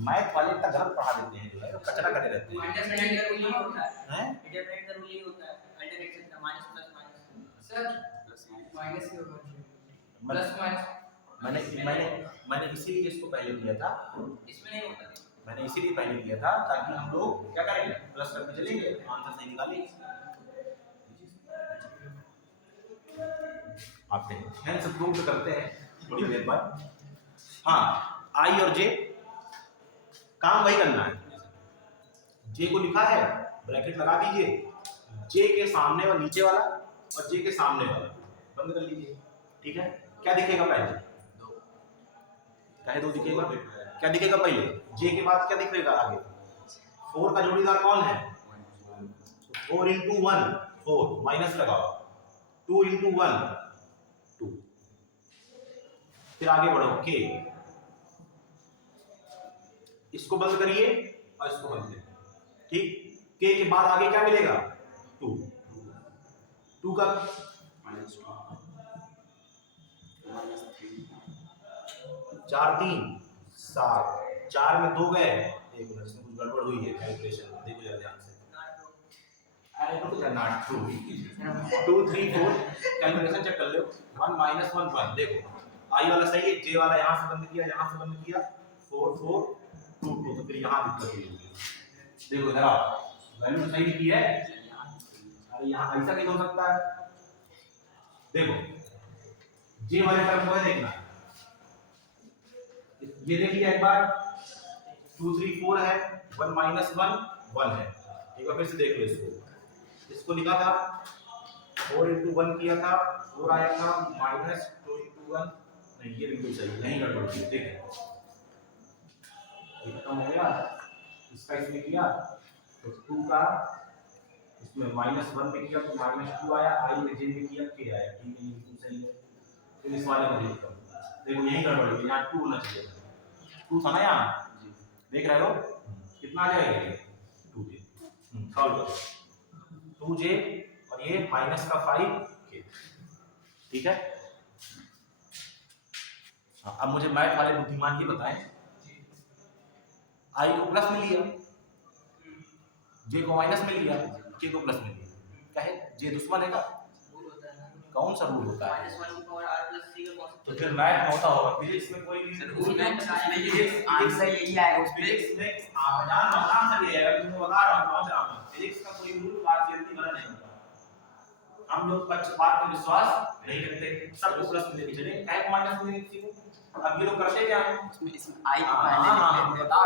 मैथ वाले इतना गलत पढ़ा देते हैं जो है, कचरा करे रहते हैं। अल्टरनेट का रूल ही होता है, हैं? अल्टरनेट का रूल ही होता है, अल्टरनेट चलता है, minus plus minus sir plus minus ही होगा, प्लस माइनस मैंने इसीलिए इसको पहले किया था, इसमें नहीं होता। मैंने इसीलिए पहले किया था ताकि हम लोग क्या करेंगे, प्लस करके चलेंगे, आंसर सही निकालेंगे। आते हैं, हेंस प्रूव करते हैं थोड़ी देर बाद। हाँ, आई और जे, काम वही करना है। जे को लिखा है, ब्रैकेट लगा दीजिए, जे के सामने और नीचे वाला और जे के सामने वाला बंद कर लीजिए। ठीक है, क्या दिखेगा पहले? दो दिखेगा। क्या दिखेगा पहले? जे के बाद क्या दिखेगा आगे? 4 का जोड़ीदार कौन है? 4 into 1 4, माइनस लगाओ, 2 into 1 2, फिर आगे बढ़ो के, इसको बंद करिए और इसको बंद करिए। ठीक, के के बाद आगे क्या मिलेगा? 2, 2 का चार 3 7, 4 में 2 गए। एक मिनट, इसमें कुछ गड़बड़ हुई है कैलकुलेशन, देखो जरा ध्यान से। अरे रुक जा, नॉट ट्रू। 2 3 4 कैलकुलेशन चेक कर लो। 1 - 1 1, देखो आई वाला सही है, जे वाला यहाँ से बंद किया, यहाँ से बंद किया, 4 4 2 2, तो फिर यहाँ दिक्कत हुई होगी। देखो इधर आओ, वैल्यू सही लिखी है। अरे यहाँ ऐसा नहीं हो सकता है। देखो जे वाले टर्म को है देखना, ये देखिए एक बार, 2 3 4 है, 1 - 1 1 है। एक बार फिर से देख लो इसको, इसको लिखा था 4 into 1 किया था, 4 आया था, -2 into 1, नहीं ये बिल्कुल सही नहीं, गड़बड़ की। देखो ये खत्म हो गया, इसका इसमें किया तो 2 का इसमें -1 में किया तो -2 आया, आई में जे में किया के आया। ठीक है, ये बिल्कुल सही है। फिर इस वाले में देखो, देखो यही गड़बड़ है, यहाँ 2 होना चाहिए, 2 था ना यहाँ, देख रहे हो कितना आ जाएगा ये? 2j। सॉल्व करो, 2j और ये माइनस का 5k। ठीक है, अब मुझे मैथ वाले बुद्धिमान ये बताएं, आई को प्लस में लिया, जे को माइनस में लिया, के को प्लस में लिया, कहे जे दुश्मन है का? कौन सा रूल होता है? -1 की पावर r + c का तो फिर मैथ होता होगा, फिजिक्स में कोई भी रूल नहीं, आंसर यही आएगा उस पे। फिजिक्स में आप जान आंसर ये है, मैं बता रहा हूं, पहुंच रहा हूं। फिजिक्स का कोई रूल बात जल्दी बना नहीं होता। हम लोग पक्षपात पे विश्वास नहीं रखते, सबको प्लस में लेके चले, काय को माइनस में लेके चलो। अब ये लोग करते क्या है? इसमें आई को मैं पहले बता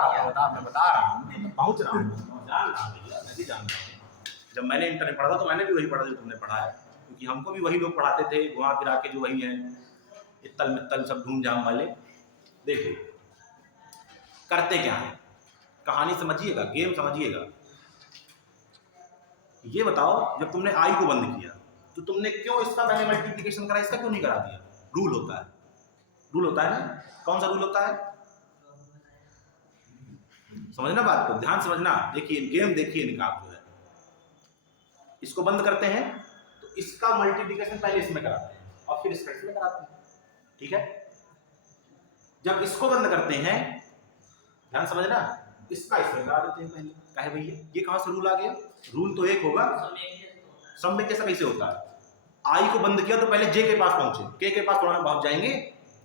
रहा हूं, पहुंच रहा हूं, जान रहा हूं, मैं भी जान रहा हूं। जब मैंने इंटर में पढ़ा था तो मैंने भी वही पढ़ा जो तुमने पढ़ा है, क्योंकि हमको भी वही लोग पढ़ाते थे, घुमा फिरा के जो वही हैं इत्तल मित्तल सब धूमधाम वाले। देखो करते क्या है, कहानी समझिएगा, गेम समझिएगा। ये बताओ, जब तुमने आई को बंद किया तो तुमने क्यों इसका पहले मल्टीप्लिकेशन करा, इसका क्यों नहीं करा दिया? रूल होता है, रूल होता है ना। कौन सा रूल होता है? समझना बात को, ध्यान समझना। देखिए गेम, देखिए इनका आप जो है, इसको बंद करते हैं तो इसका मल्टीप्लिकेशन पहले इसमें कराते हैं और फिर इसका इसमें कराते हैं। ठीक है, जब इसको बंद करते हैं, ध्यान समझना, इसका इसमें करा देते हैं पहले। काहे भैया, ये कहां से रूल आ गया? रूल तो एक होगा, सब में कैसा कैसे होता है? आई को बंद किया तो पहले जे के पास पहुंचे, के पास थोड़ा ना पहुंच जाएंगे,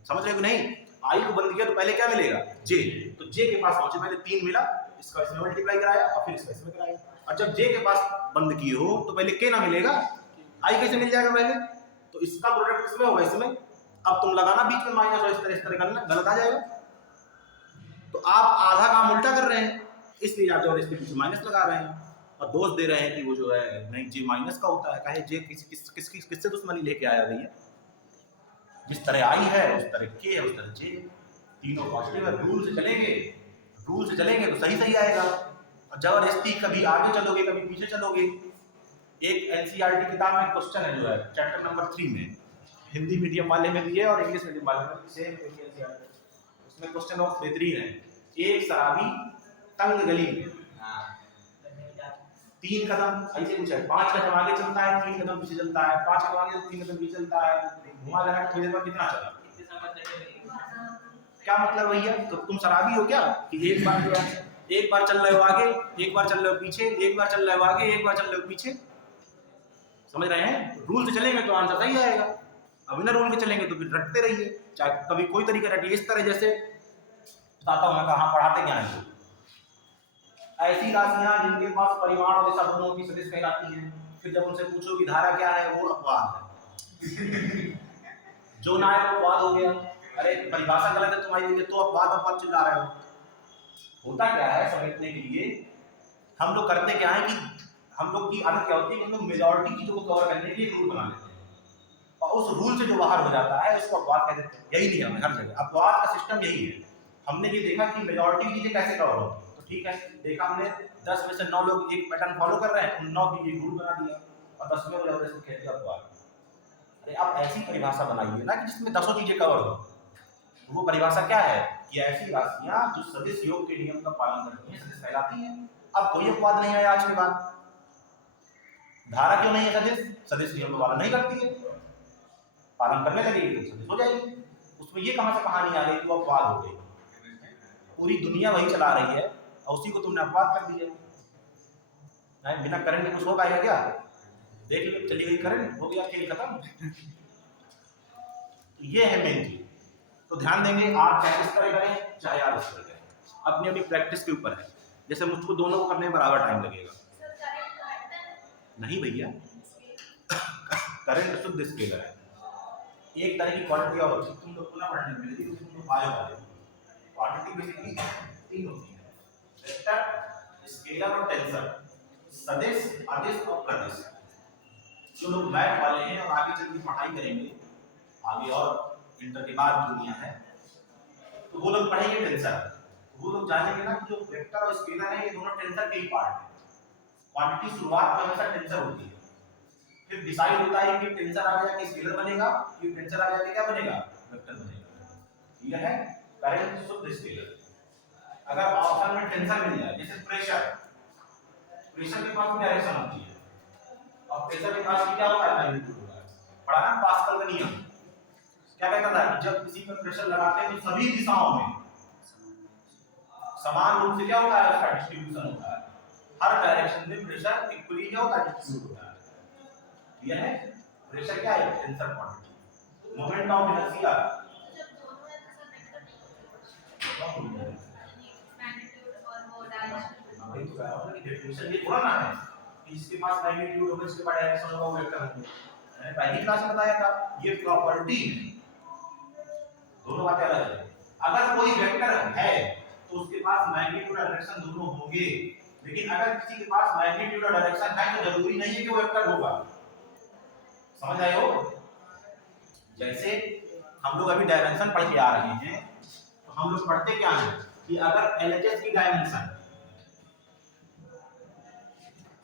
समझ रहे हो नहीं? आई को बंद किया तो पहले क्या मिलेगा? जे, तो जे के पास पहुंचे, पहले 3 मिला, इसका इसमें मल्टीप्लाई कराया और फिर इसका इसमें कराया। और जब जे के पास बंद किए हो तो पहले के ना मिलेगा, आई कैसे मिल जाएगा पहले? तो इसका प्रोडक्ट किसमें होगा? इसमें। अब तुम लगाना बीच में माइनस और इस तरह करना, गलत आ जाएगा। तो आप आधा काम उल्टा कर रहे हैं, इसलिए आप जो इसके पीछे माइनस लगा रहे हैं और दोष दे रहे हैं कि वो जो है नहीं जे माइनस का होता है। कहे जे किससे दुश्मनी लेके आया भैया? जिस तरह आई है उस तरह के है, उस तरह जे, तीनों पॉजिटिव है। रूल से चलेंगे, रूल से चलेंगे तो सही सही आएगा। और जबरदस्ती कभी आगे चलोगे कभी पीछे चलोगे। एक एनसीईआरटी किताब में क्वेश्चन है जो है चैप्टर नंबर 3 में, हिंदी मीडियम वाले में भी है और इंग्लिश मीडियम वाले में सेम एनसीईआरटी, उसमें क्वेश्चन बहुत बेहतरीन है। एक शराबी तंग गली में 3 कदम ऐसे कुछ है, 5 कदम आगे चलता है, 3 कदम पीछे चलता है, 5 कदम आगे 3 कदम पीछे चलता है, घुमा लगा थोड़ी देर बाद कितना चला? क्या मतलब भैया? तो तुम शराबी हो क्या कि एक बार जो है एक बार चल रहे हो आगे, एक बार चल रहे हो पीछे, एक बार चल रहे हो आगे, एक बार चल रहे हो पीछे? समझ रहे हैं? रूल से चलेंगे तो आंसर सही आएगा, अब बिना रूल के चलेंगे तो फिर रटते रहिए, चाहे कभी कोई तरीका रटिए। इस तरह जैसे बताता हूँ मैं, कहाँ पढ़ाते क्या है, ऐसी राशियां जिनके पास परिमाण और दिशा दोनों की सदिश कहलाती हैं, फिर जब उनसे पूछो कि धारा क्या है, वो अपवाद है। जो ना है वो अपवाद हो गया। अरे परिभाषा गलत है तुम्हारी, ये तो अपवाद चिल्ला रहे हो। होता क्या है समझने के लिए, हम लोग करते क्या है कि हम लोग की आदत क्या होती है कि हम लोग मेजॉरिटी चीजों को कवर करने के लिए रूल बना लेते हैं और उस रूल से जो बाहर हो जाता है उसको अपवाद कह देते हैं। यही नियम है हर जगह, अपवाद का सिस्टम यही है। हमने ये देखा कि मेजॉरिटी चीजें कैसे कवर होती है, तो ठीक है देखा हमने 10 में से 9 लोग एक पैटर्न फॉलो कर रहे हैं, उन 9 की एक रूल बना दिया और 10वें वाले वजह से कह दिया अपवाद। अरे आप ऐसी परिभाषा बनाइए ना कि जिसमें 10 चीजें कवर हो। वो परिभाषा क्या है कि ऐसी राशियां जो सदिश योग के नियम का पालन करती हैं सदिश कहलाती हैं। अब कोई अपवाद नहीं आया आज के बाद। धारा क्यों नहीं है सदिश? सदिश नियम का पालन नहीं करती है, पालन करने लगेगी तो सदिश हो जाएगी। उसमें ये कहां से कहानी आ गई कि वो अपवाद हो गई? पूरी दुनिया वही चला रही है और उसी को तुमने अपवाद कर दिया। बिना करंट के कुछ हो पाएगा क्या? देख लो चली गई करंट, हो गया खेल खत्म। ये है मेन चीज। तो ध्यान देंगे, आप चाहे इस तरह करें चाहे आप इस तरह करें, अपनी अपनी प्रैक्टिस के ऊपर है। जैसे मुझको दोनों को करने में बराबर टाइम लगेगा। सर करेंट तो है नहीं भैया, करंट शुद्ध स्केलर है। एक तरह की क्वांटिटी और होती है, तुम लोग पुनः पढ़ने में मिलेगी, तुम लोग बायो वाले क्वांटिटी बेसिकली 3 होती है, वेक्टर, स्केलर और टेंसर, सदिश, अदिश और प्रदिश। जो लोग मैथ वाले हैं और आगे चल के पढ़ाई करेंगे, आगे और इंटर के बाद दुनिया है, तो वो लोग पढ़ेंगे टेंसर। वो लोग जानेंगे ना कि जो वेक्टर और स्केलर है ये दोनों टेंसर के ही पार्ट है। क्वांटिटी शुरुआत में हमेशा टेंसर होती है, फिर डिसाइड होता है कि टेंसर आ गया कि स्केलर बनेगा, फिर टेंसर आ गया कि क्या बनेगा, वेक्टर बनेगा। यह है करंट शुद्ध स्केलर। अगर ऑप्शन में टेंसर मिल जाए, जैसे प्रेशर, प्रेशर के पास डायरेक्शन होती है और प्रेशर के पास क्या होता है, मैग्नीट्यूड होता है। पढ़ा ना पास्कल का नियम, क्या कहता था कि जब किसी पर प्रेशर लगाते हैं तो सभी दिशाओं में समान रूप से क्या होता है, उसका डिस्ट्रीब्यूशन होता है। हर डायरेक्शन में प्रेशर इक्वली क्या होता है, डिस्ट्रीब्यूट होता है। यह है प्रेशर क्या है, tensor quantity. Moment of inertia जब दोनों है तो सर वेक्टर नहीं होते, मैग्नीट्यूड और वो डायरेक्शन। वही तो कह रहा हूं कि डेफिनेशन ये थोड़ा ना है कि इसके पास मैग्नीट्यूड होगा इसके पास डायरेक्शन होगा वो वेक्टर होगा। मैंने पहली क्लास में बताया था ये प्रॉपर्टी है, दोनों बातें अलग है। अगर कोई वेक्टर है तो उसके पास मैग्नीट्यूड और डायरेक्शन दोनों होंगे, लेकिन अगर किसी के पास मैग्नीट्यूड और डायरेक्शन है तो जरूरी नहीं है कि वो वेक्टर होगा। समझ आए हो? जैसे हम लोग अभी डायमेंशन पढ़ के आ रहे हैं, तो हम लोग पढ़ते क्या है कि अगर एलएचएस की डायमेंशन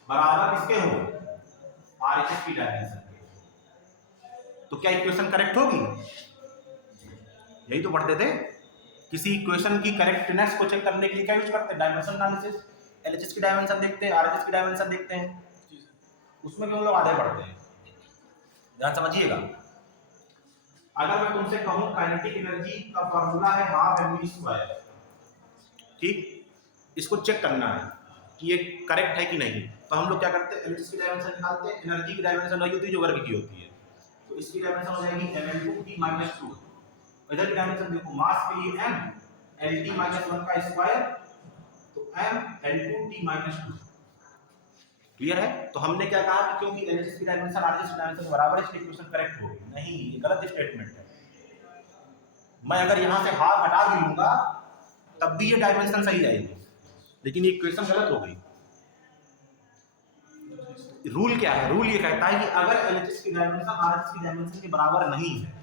बराबर किसके हो, आरएचएस की डायमेंशन के, तो क्या इक्वेशन करेक्ट होगी? यही तो पढ़ते थे। किसी इक्वेशन की करेक्टनेस को चेक करने के लिए क्या यूज करते हैं, डायमेंशन एनालिसिस। एलएचएस की डायमेंशन देखते हैं, आरएचएस की डायमेंशन देखते हैं, उसमें भी हम लोग आधे पढ़ते हैं। ध्यान समझिएगा। अगर मैं तुमसे कहूं काइनेटिक एनर्जी का फार्मूला है हाफ mv², ठीक, इसको चेक करना है कि ये करेक्ट है कि नहीं, तो हम लोग क्या करते हैं, एलएचएस की डायमेंशन निकालते हैं। एनर्जी की डायमेंशन वही होती है जो वर्ग की होती है, तो इसकी डायमेंशन हो जाएगी ml2t-2। इधर की डायमेंशन देखो, मास के लिए m, lt-1 का स्क्वायर, तो m l2t-2। क्लियर है? तो हमने क्या कहा कि क्योंकि एलएचएस की डायमेंशन आरएचएस की डायमेंशन के बराबर है इसलिए इक्वेशन करेक्ट होगी। नहीं, ये गलत स्टेटमेंट है। मैं अगर यहां से हाफ हटा भी लूंगा तब भी ये डायमेंशन सही जाएगी, लेकिन ये इक्वेशन गलत हो गई। रूल क्या है? रूल ये कहता है कि अगर एलएचएस की डायमेंशन आरएचएस की डायमेंशन के बराबर नहीं है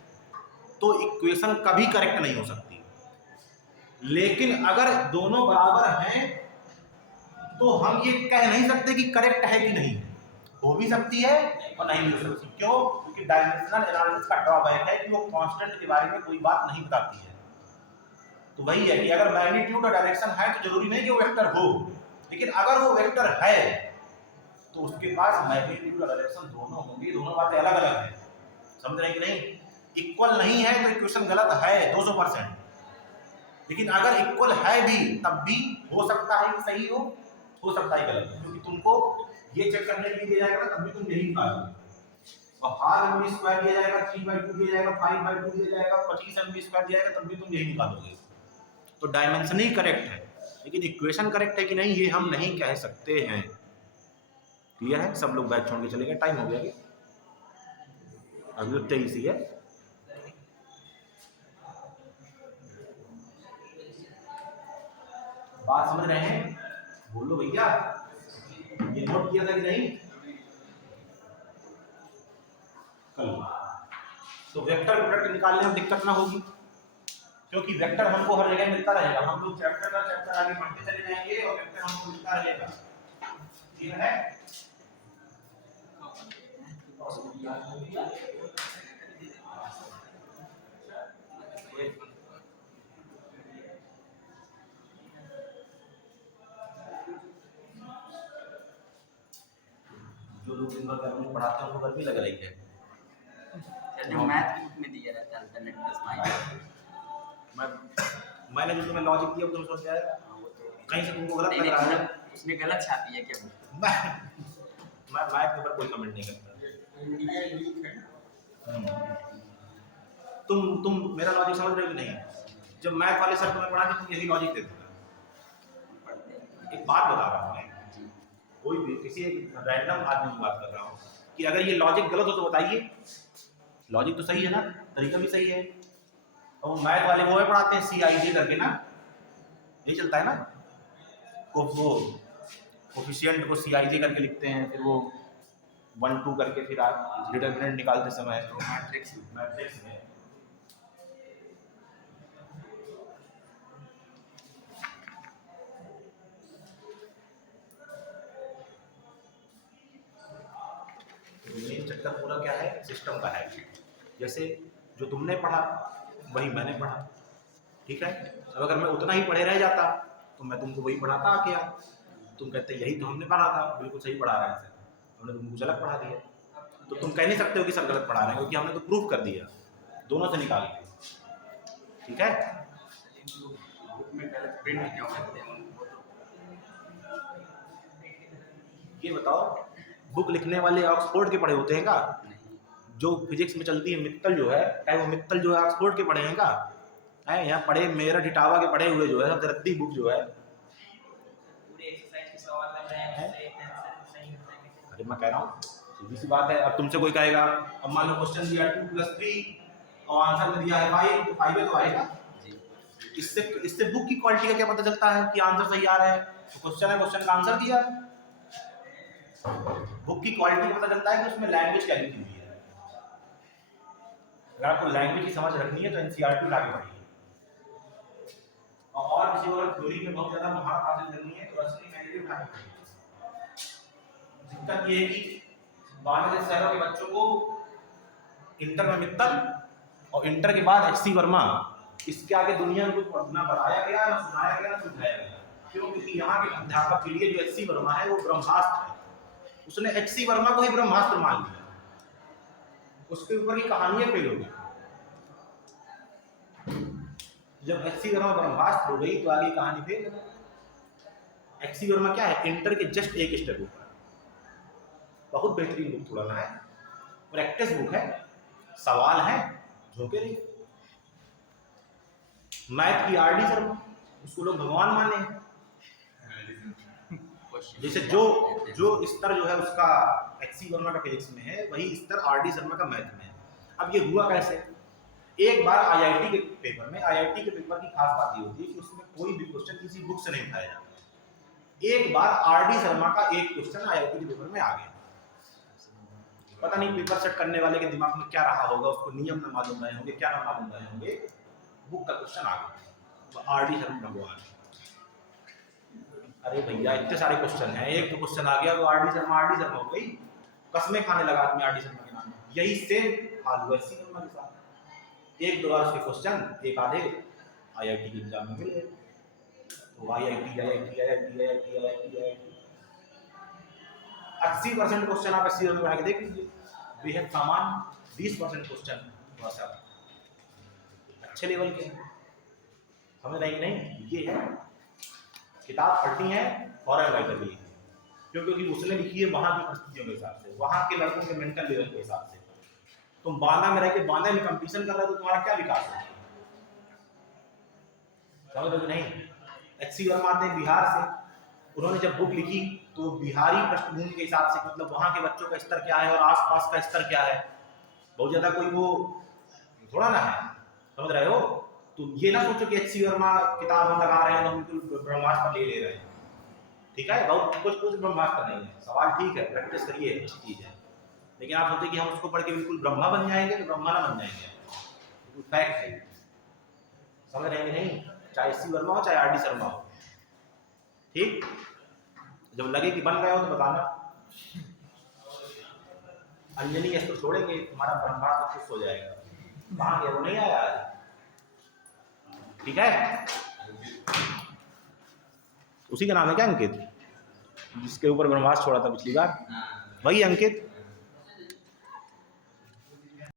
तो इक्वेशन कभी करेक्ट नहीं हो सकती। लेकिन अगर दोनों बराबर हैं तो हम ये कह नहीं सकते कि करेक्ट है कि नहीं है, हो भी सकती है और नहीं भी हो सकती। क्यों? क्योंकि डायमेंशनल एनालिसिस का ड्रॉबैक है कि वो कांस्टेंट के बारे में कोई बात नहीं बताती है। तो वही है कि अगर मैग्नीट्यूड और डायरेक्शन है तो जरूरी नहीं कि वो वेक्टर हो, लेकिन अगर वो वेक्टर है तो उसके पास मैग्नीट्यूड और डायरेक्शन दोनों होंगे। दोनों बातें अलग अलग हैं, समझ रहे कि नहीं? इक्वल नहीं है तो इक्वेशन गलत है 200%, लेकिन अगर इक्वल है भी तब भी हो सकता है कि सही हो सकता है गलत, क्योंकि तुमको ये चेक करने के लिए दिया जाएगा तब भी तुम यही निकालोगे। और हाफ mv² दिया जाएगा, 3/2 दिया जाएगा, 5/2 दिया जाएगा, 25 mv² दिया जाएगा, तब भी तुम यही निकालोगे। तो डायमेंशन ही करेक्ट है, लेकिन इक्वेशन करेक्ट है कि नहीं ये हम नहीं कह सकते हैं। क्लियर है? सब लोग बैठ छोड़ के चले गए, टाइम हो गया कि अभी तो 23 ही है। बात समझ रहे हैं? बोलो भैया, ये नोट किया था कि नहीं कल? तो वेक्टर प्रोडक्ट निकालने में दिक्कत ना होगी, क्योंकि वेक्टर हमको हर जगह मिलता रहेगा। हम लोग चैप्टर का चैप्टर आगे पढ़ते चले जाएंगे और वेक्टर हमको मिलता रहेगा। ठीक है? जो लोग दिन भर गर्मी में पढ़ाते हैं उनको गर्मी लग रही है। जो मैथ की बुक में दिया रहता है अल्टरनेट प्लस माइनस, मैंने जो तुम्हें लॉजिक दिया वो तुम समझ आया? कहीं से तुमको गलत लग रहा है? उसने गलत छापी है क्या बुक? मैं मैथ के ऊपर कोई कमेंट नहीं करता। तुम मेरा लॉजिक समझ रहे हो कि नहीं? जब मैथ वाले सर तुम्हें पढ़ा तुम यही लॉजिक देते थे। एक बात बता रहा हूँ मैं, कोई भी किसी रैंडम आदमी की बात कर रहा हूँ कि अगर ये लॉजिक गलत हो तो बताइए। लॉजिक तो सही है ना, तरीका भी सही है। और मैथ वाले वो पढ़ाते हैं CIJ करके ना, यही चलता है ना, वो कोफिशिएंट को CIJ करके लिखते हैं, फिर वो 1 2 करके फिर आप डिटरमिनेंट निकालते समय तो मैट्रिक्स में मेन चक्कर पूरा क्या है, सिस्टम का है। जैसे जो तुमने पढ़ा वही मैंने पढ़ा, ठीक है? अब अगर मैं उतना ही पढ़े रह जाता तो मैं तुमको वही पढ़ाता आके यार, तुम कहते यही तो हमने पढ़ा था, बिल्कुल सही पढ़ा रहे हैं सर, हमने तुमको कुछ अलग पढ़ा दिया। तो तुम कह नहीं सकते हो कि सर गलत पढ़ा रहे हैं, क्योंकि हमने तो प्रूफ कर दिया दोनों से निकाल के। ठीक है? बुक में गलत प्रिंट क्यों करते हैं उनको? ये बताओ, बुक लिखने वाले ऑक्सफोर्ड के पढ़े होते हैं का? जो फिजिक्स में चलती है मित्तल जो है, चाहे वो मित्तल जो है ऑक्सफोर्ड के पढ़े हैं का? है यहाँ पढ़े मेरठ इटावा के पढ़े हुए जो है सबसे रद्दी बुक जो है। पूरे एक्सरसाइज के सवाल लग रहे हैं, उससे आंसर सही होता है। अरे मैं कह रहा हूँ सीधी सी बात है। अब तुमसे कोई कहेगा, अब मान लो क्वेश्चन दिया 2 + 3 और आंसर में दिया है 5, तो 5 तो आएगा। इससे बुक की क्वालिटी का क्या पता चलता है कि आंसर सही आ रहा है? तो क्वेश्चन है, क्वेश्चन का आंसर दिया। बुक की क्वालिटी का पता चलता है कि उसमें लैंग्वेज क्या लिखी हुई है। अगर आपको लैंग्वेज की समझ रखनी है तो NCERT आगे पढ़िए, और किसी और थ्योरी में बहुत ज्यादा महारत हासिल करनी है तो असली मैनेजमेंट उठानी पड़ेगी। दिक्कत ये है कि बांग्लादेश शहरों के बच्चों को इंटर में मित्तल और इंटर के बाद HC वर्मा, इसके आगे दुनिया में कुछ ना बताया गया, ना सुनाया गया, ना समझाया गया। क्यों? क्योंकि यहाँ के अध्यापक के लिए जो HC वर्मा है वो ब्रह्मास्त्र है। उसने HC वर्मा को ही ब्रह्मास्त्र मान लिया, उसके ऊपर की कहानियां फेल हो गई। जब HC वर्मा ब्रह्मास्त्र हो गई तो आगे कहानी फेल। HC वर्मा क्या है? इंटर के जस्ट एक स्टेप ऊपर। बहुत बेहतरीन बुक थोड़ा ना है, प्रैक्टिस बुक है, सवाल है, झोंके नहीं। मैथ की RD सर, उसको लोग भगवान माने। जैसे जो स्तर जो है उसका HC वर्मा का फिजिक्स में है, वही स्तर RD शर्मा का मैथ में है। अब ये हुआ कैसे? एक बार IIT के पेपर की खास बात ये होती है कि उसमें कोई भी क्वेश्चन किसी बुक से नहीं उठाया जाता। एक बार RD शर्मा का एक क्वेश्चन IIT के पेपर में आ गया। पता नहीं पेपर सेट करने वाले के दिमाग में क्या रहा होगा, उसको नियम न मालूम रहे होंगे, क्या न मालूम रहे होंगे, बुक का क्वेश्चन आ गया। RD शर्मा भगवान। अरे भैया इतने सारे क्वेश्चन हैं, एक तो क्वेश्चन आ गया वो RD शर्मा हो गई, कसमें खाने लगा आदमी RD शर्मा के नाम। यही सेम हाल हुआ HC वर्मा के साथ। एक दो बार उसके क्वेश्चन एक आधे IIT के एग्जाम में मिले, तो IIT 80% क्वेश्चन आप HC वर्मा में बना के देख लीजिए, बेहद सामान्य 20% क्वेश्चन थोड़ा सा अच्छे लेवल के हैं। समझ रही नहीं? ये है किताब पढ़नी है फॉरेन राइटर की, क्योंकि उसने लिखी है वहाँ की परिस्थितियों के हिसाब से, वहाँ के लड़कों के मेंटल लेवल के हिसाब से। तुम बांदा में रह के बांदा में कंपटीशन कर रहे हो तो तुम्हारा क्या विकास है? समझ रहे नहीं? HC वर्मा आते हैं बिहार से, उन्होंने जब बुक लिखी तो बिहारी पृष्ठभूमि के हिसाब से, मतलब वहाँ के बच्चों का स्तर क्या है और आसपास का स्तर क्या है, बहुत ज़्यादा कोई वो थोड़ा ना है। समझ रहे हो? तो ये ना सोचो कि एच.सी. वर्मा किताब हम लगा रहे हैं तो बिल्कुल ब्रह्मास्त्र पर ले रहे हैं, ठीक है, बहुत कुछ ब्रह्मास्त्र नहीं है। सवाल ठीक है, प्रैक्टिस करिए, अच्छी चीज़ है, लेकिन आप सोचते कि हम उसको पढ़ के बिल्कुल ब्रह्मा बन जाएंगे, तो ब्रह्मा ना बन जाएंगे, बिल्कुल फैक्ट है, समझ रहे हैं कि नहीं? चाहे एच.सी. वर्मा हो चाहे आर.डी. शर्मा हो, ठीक। जब लगे कि बन गए हो तो बताना। अंजनी इसको छोड़ेंगे, तुम्हारा ब्रह्मास्त्र खुश हो जाएगा। कहाँ गया, वो नहीं आया आज, ठीक है। उसी का नाम है क्या अंकित, जिसके ऊपर ब्रह्मास्त्र छोड़ा था पिछली बार? वही अंकित।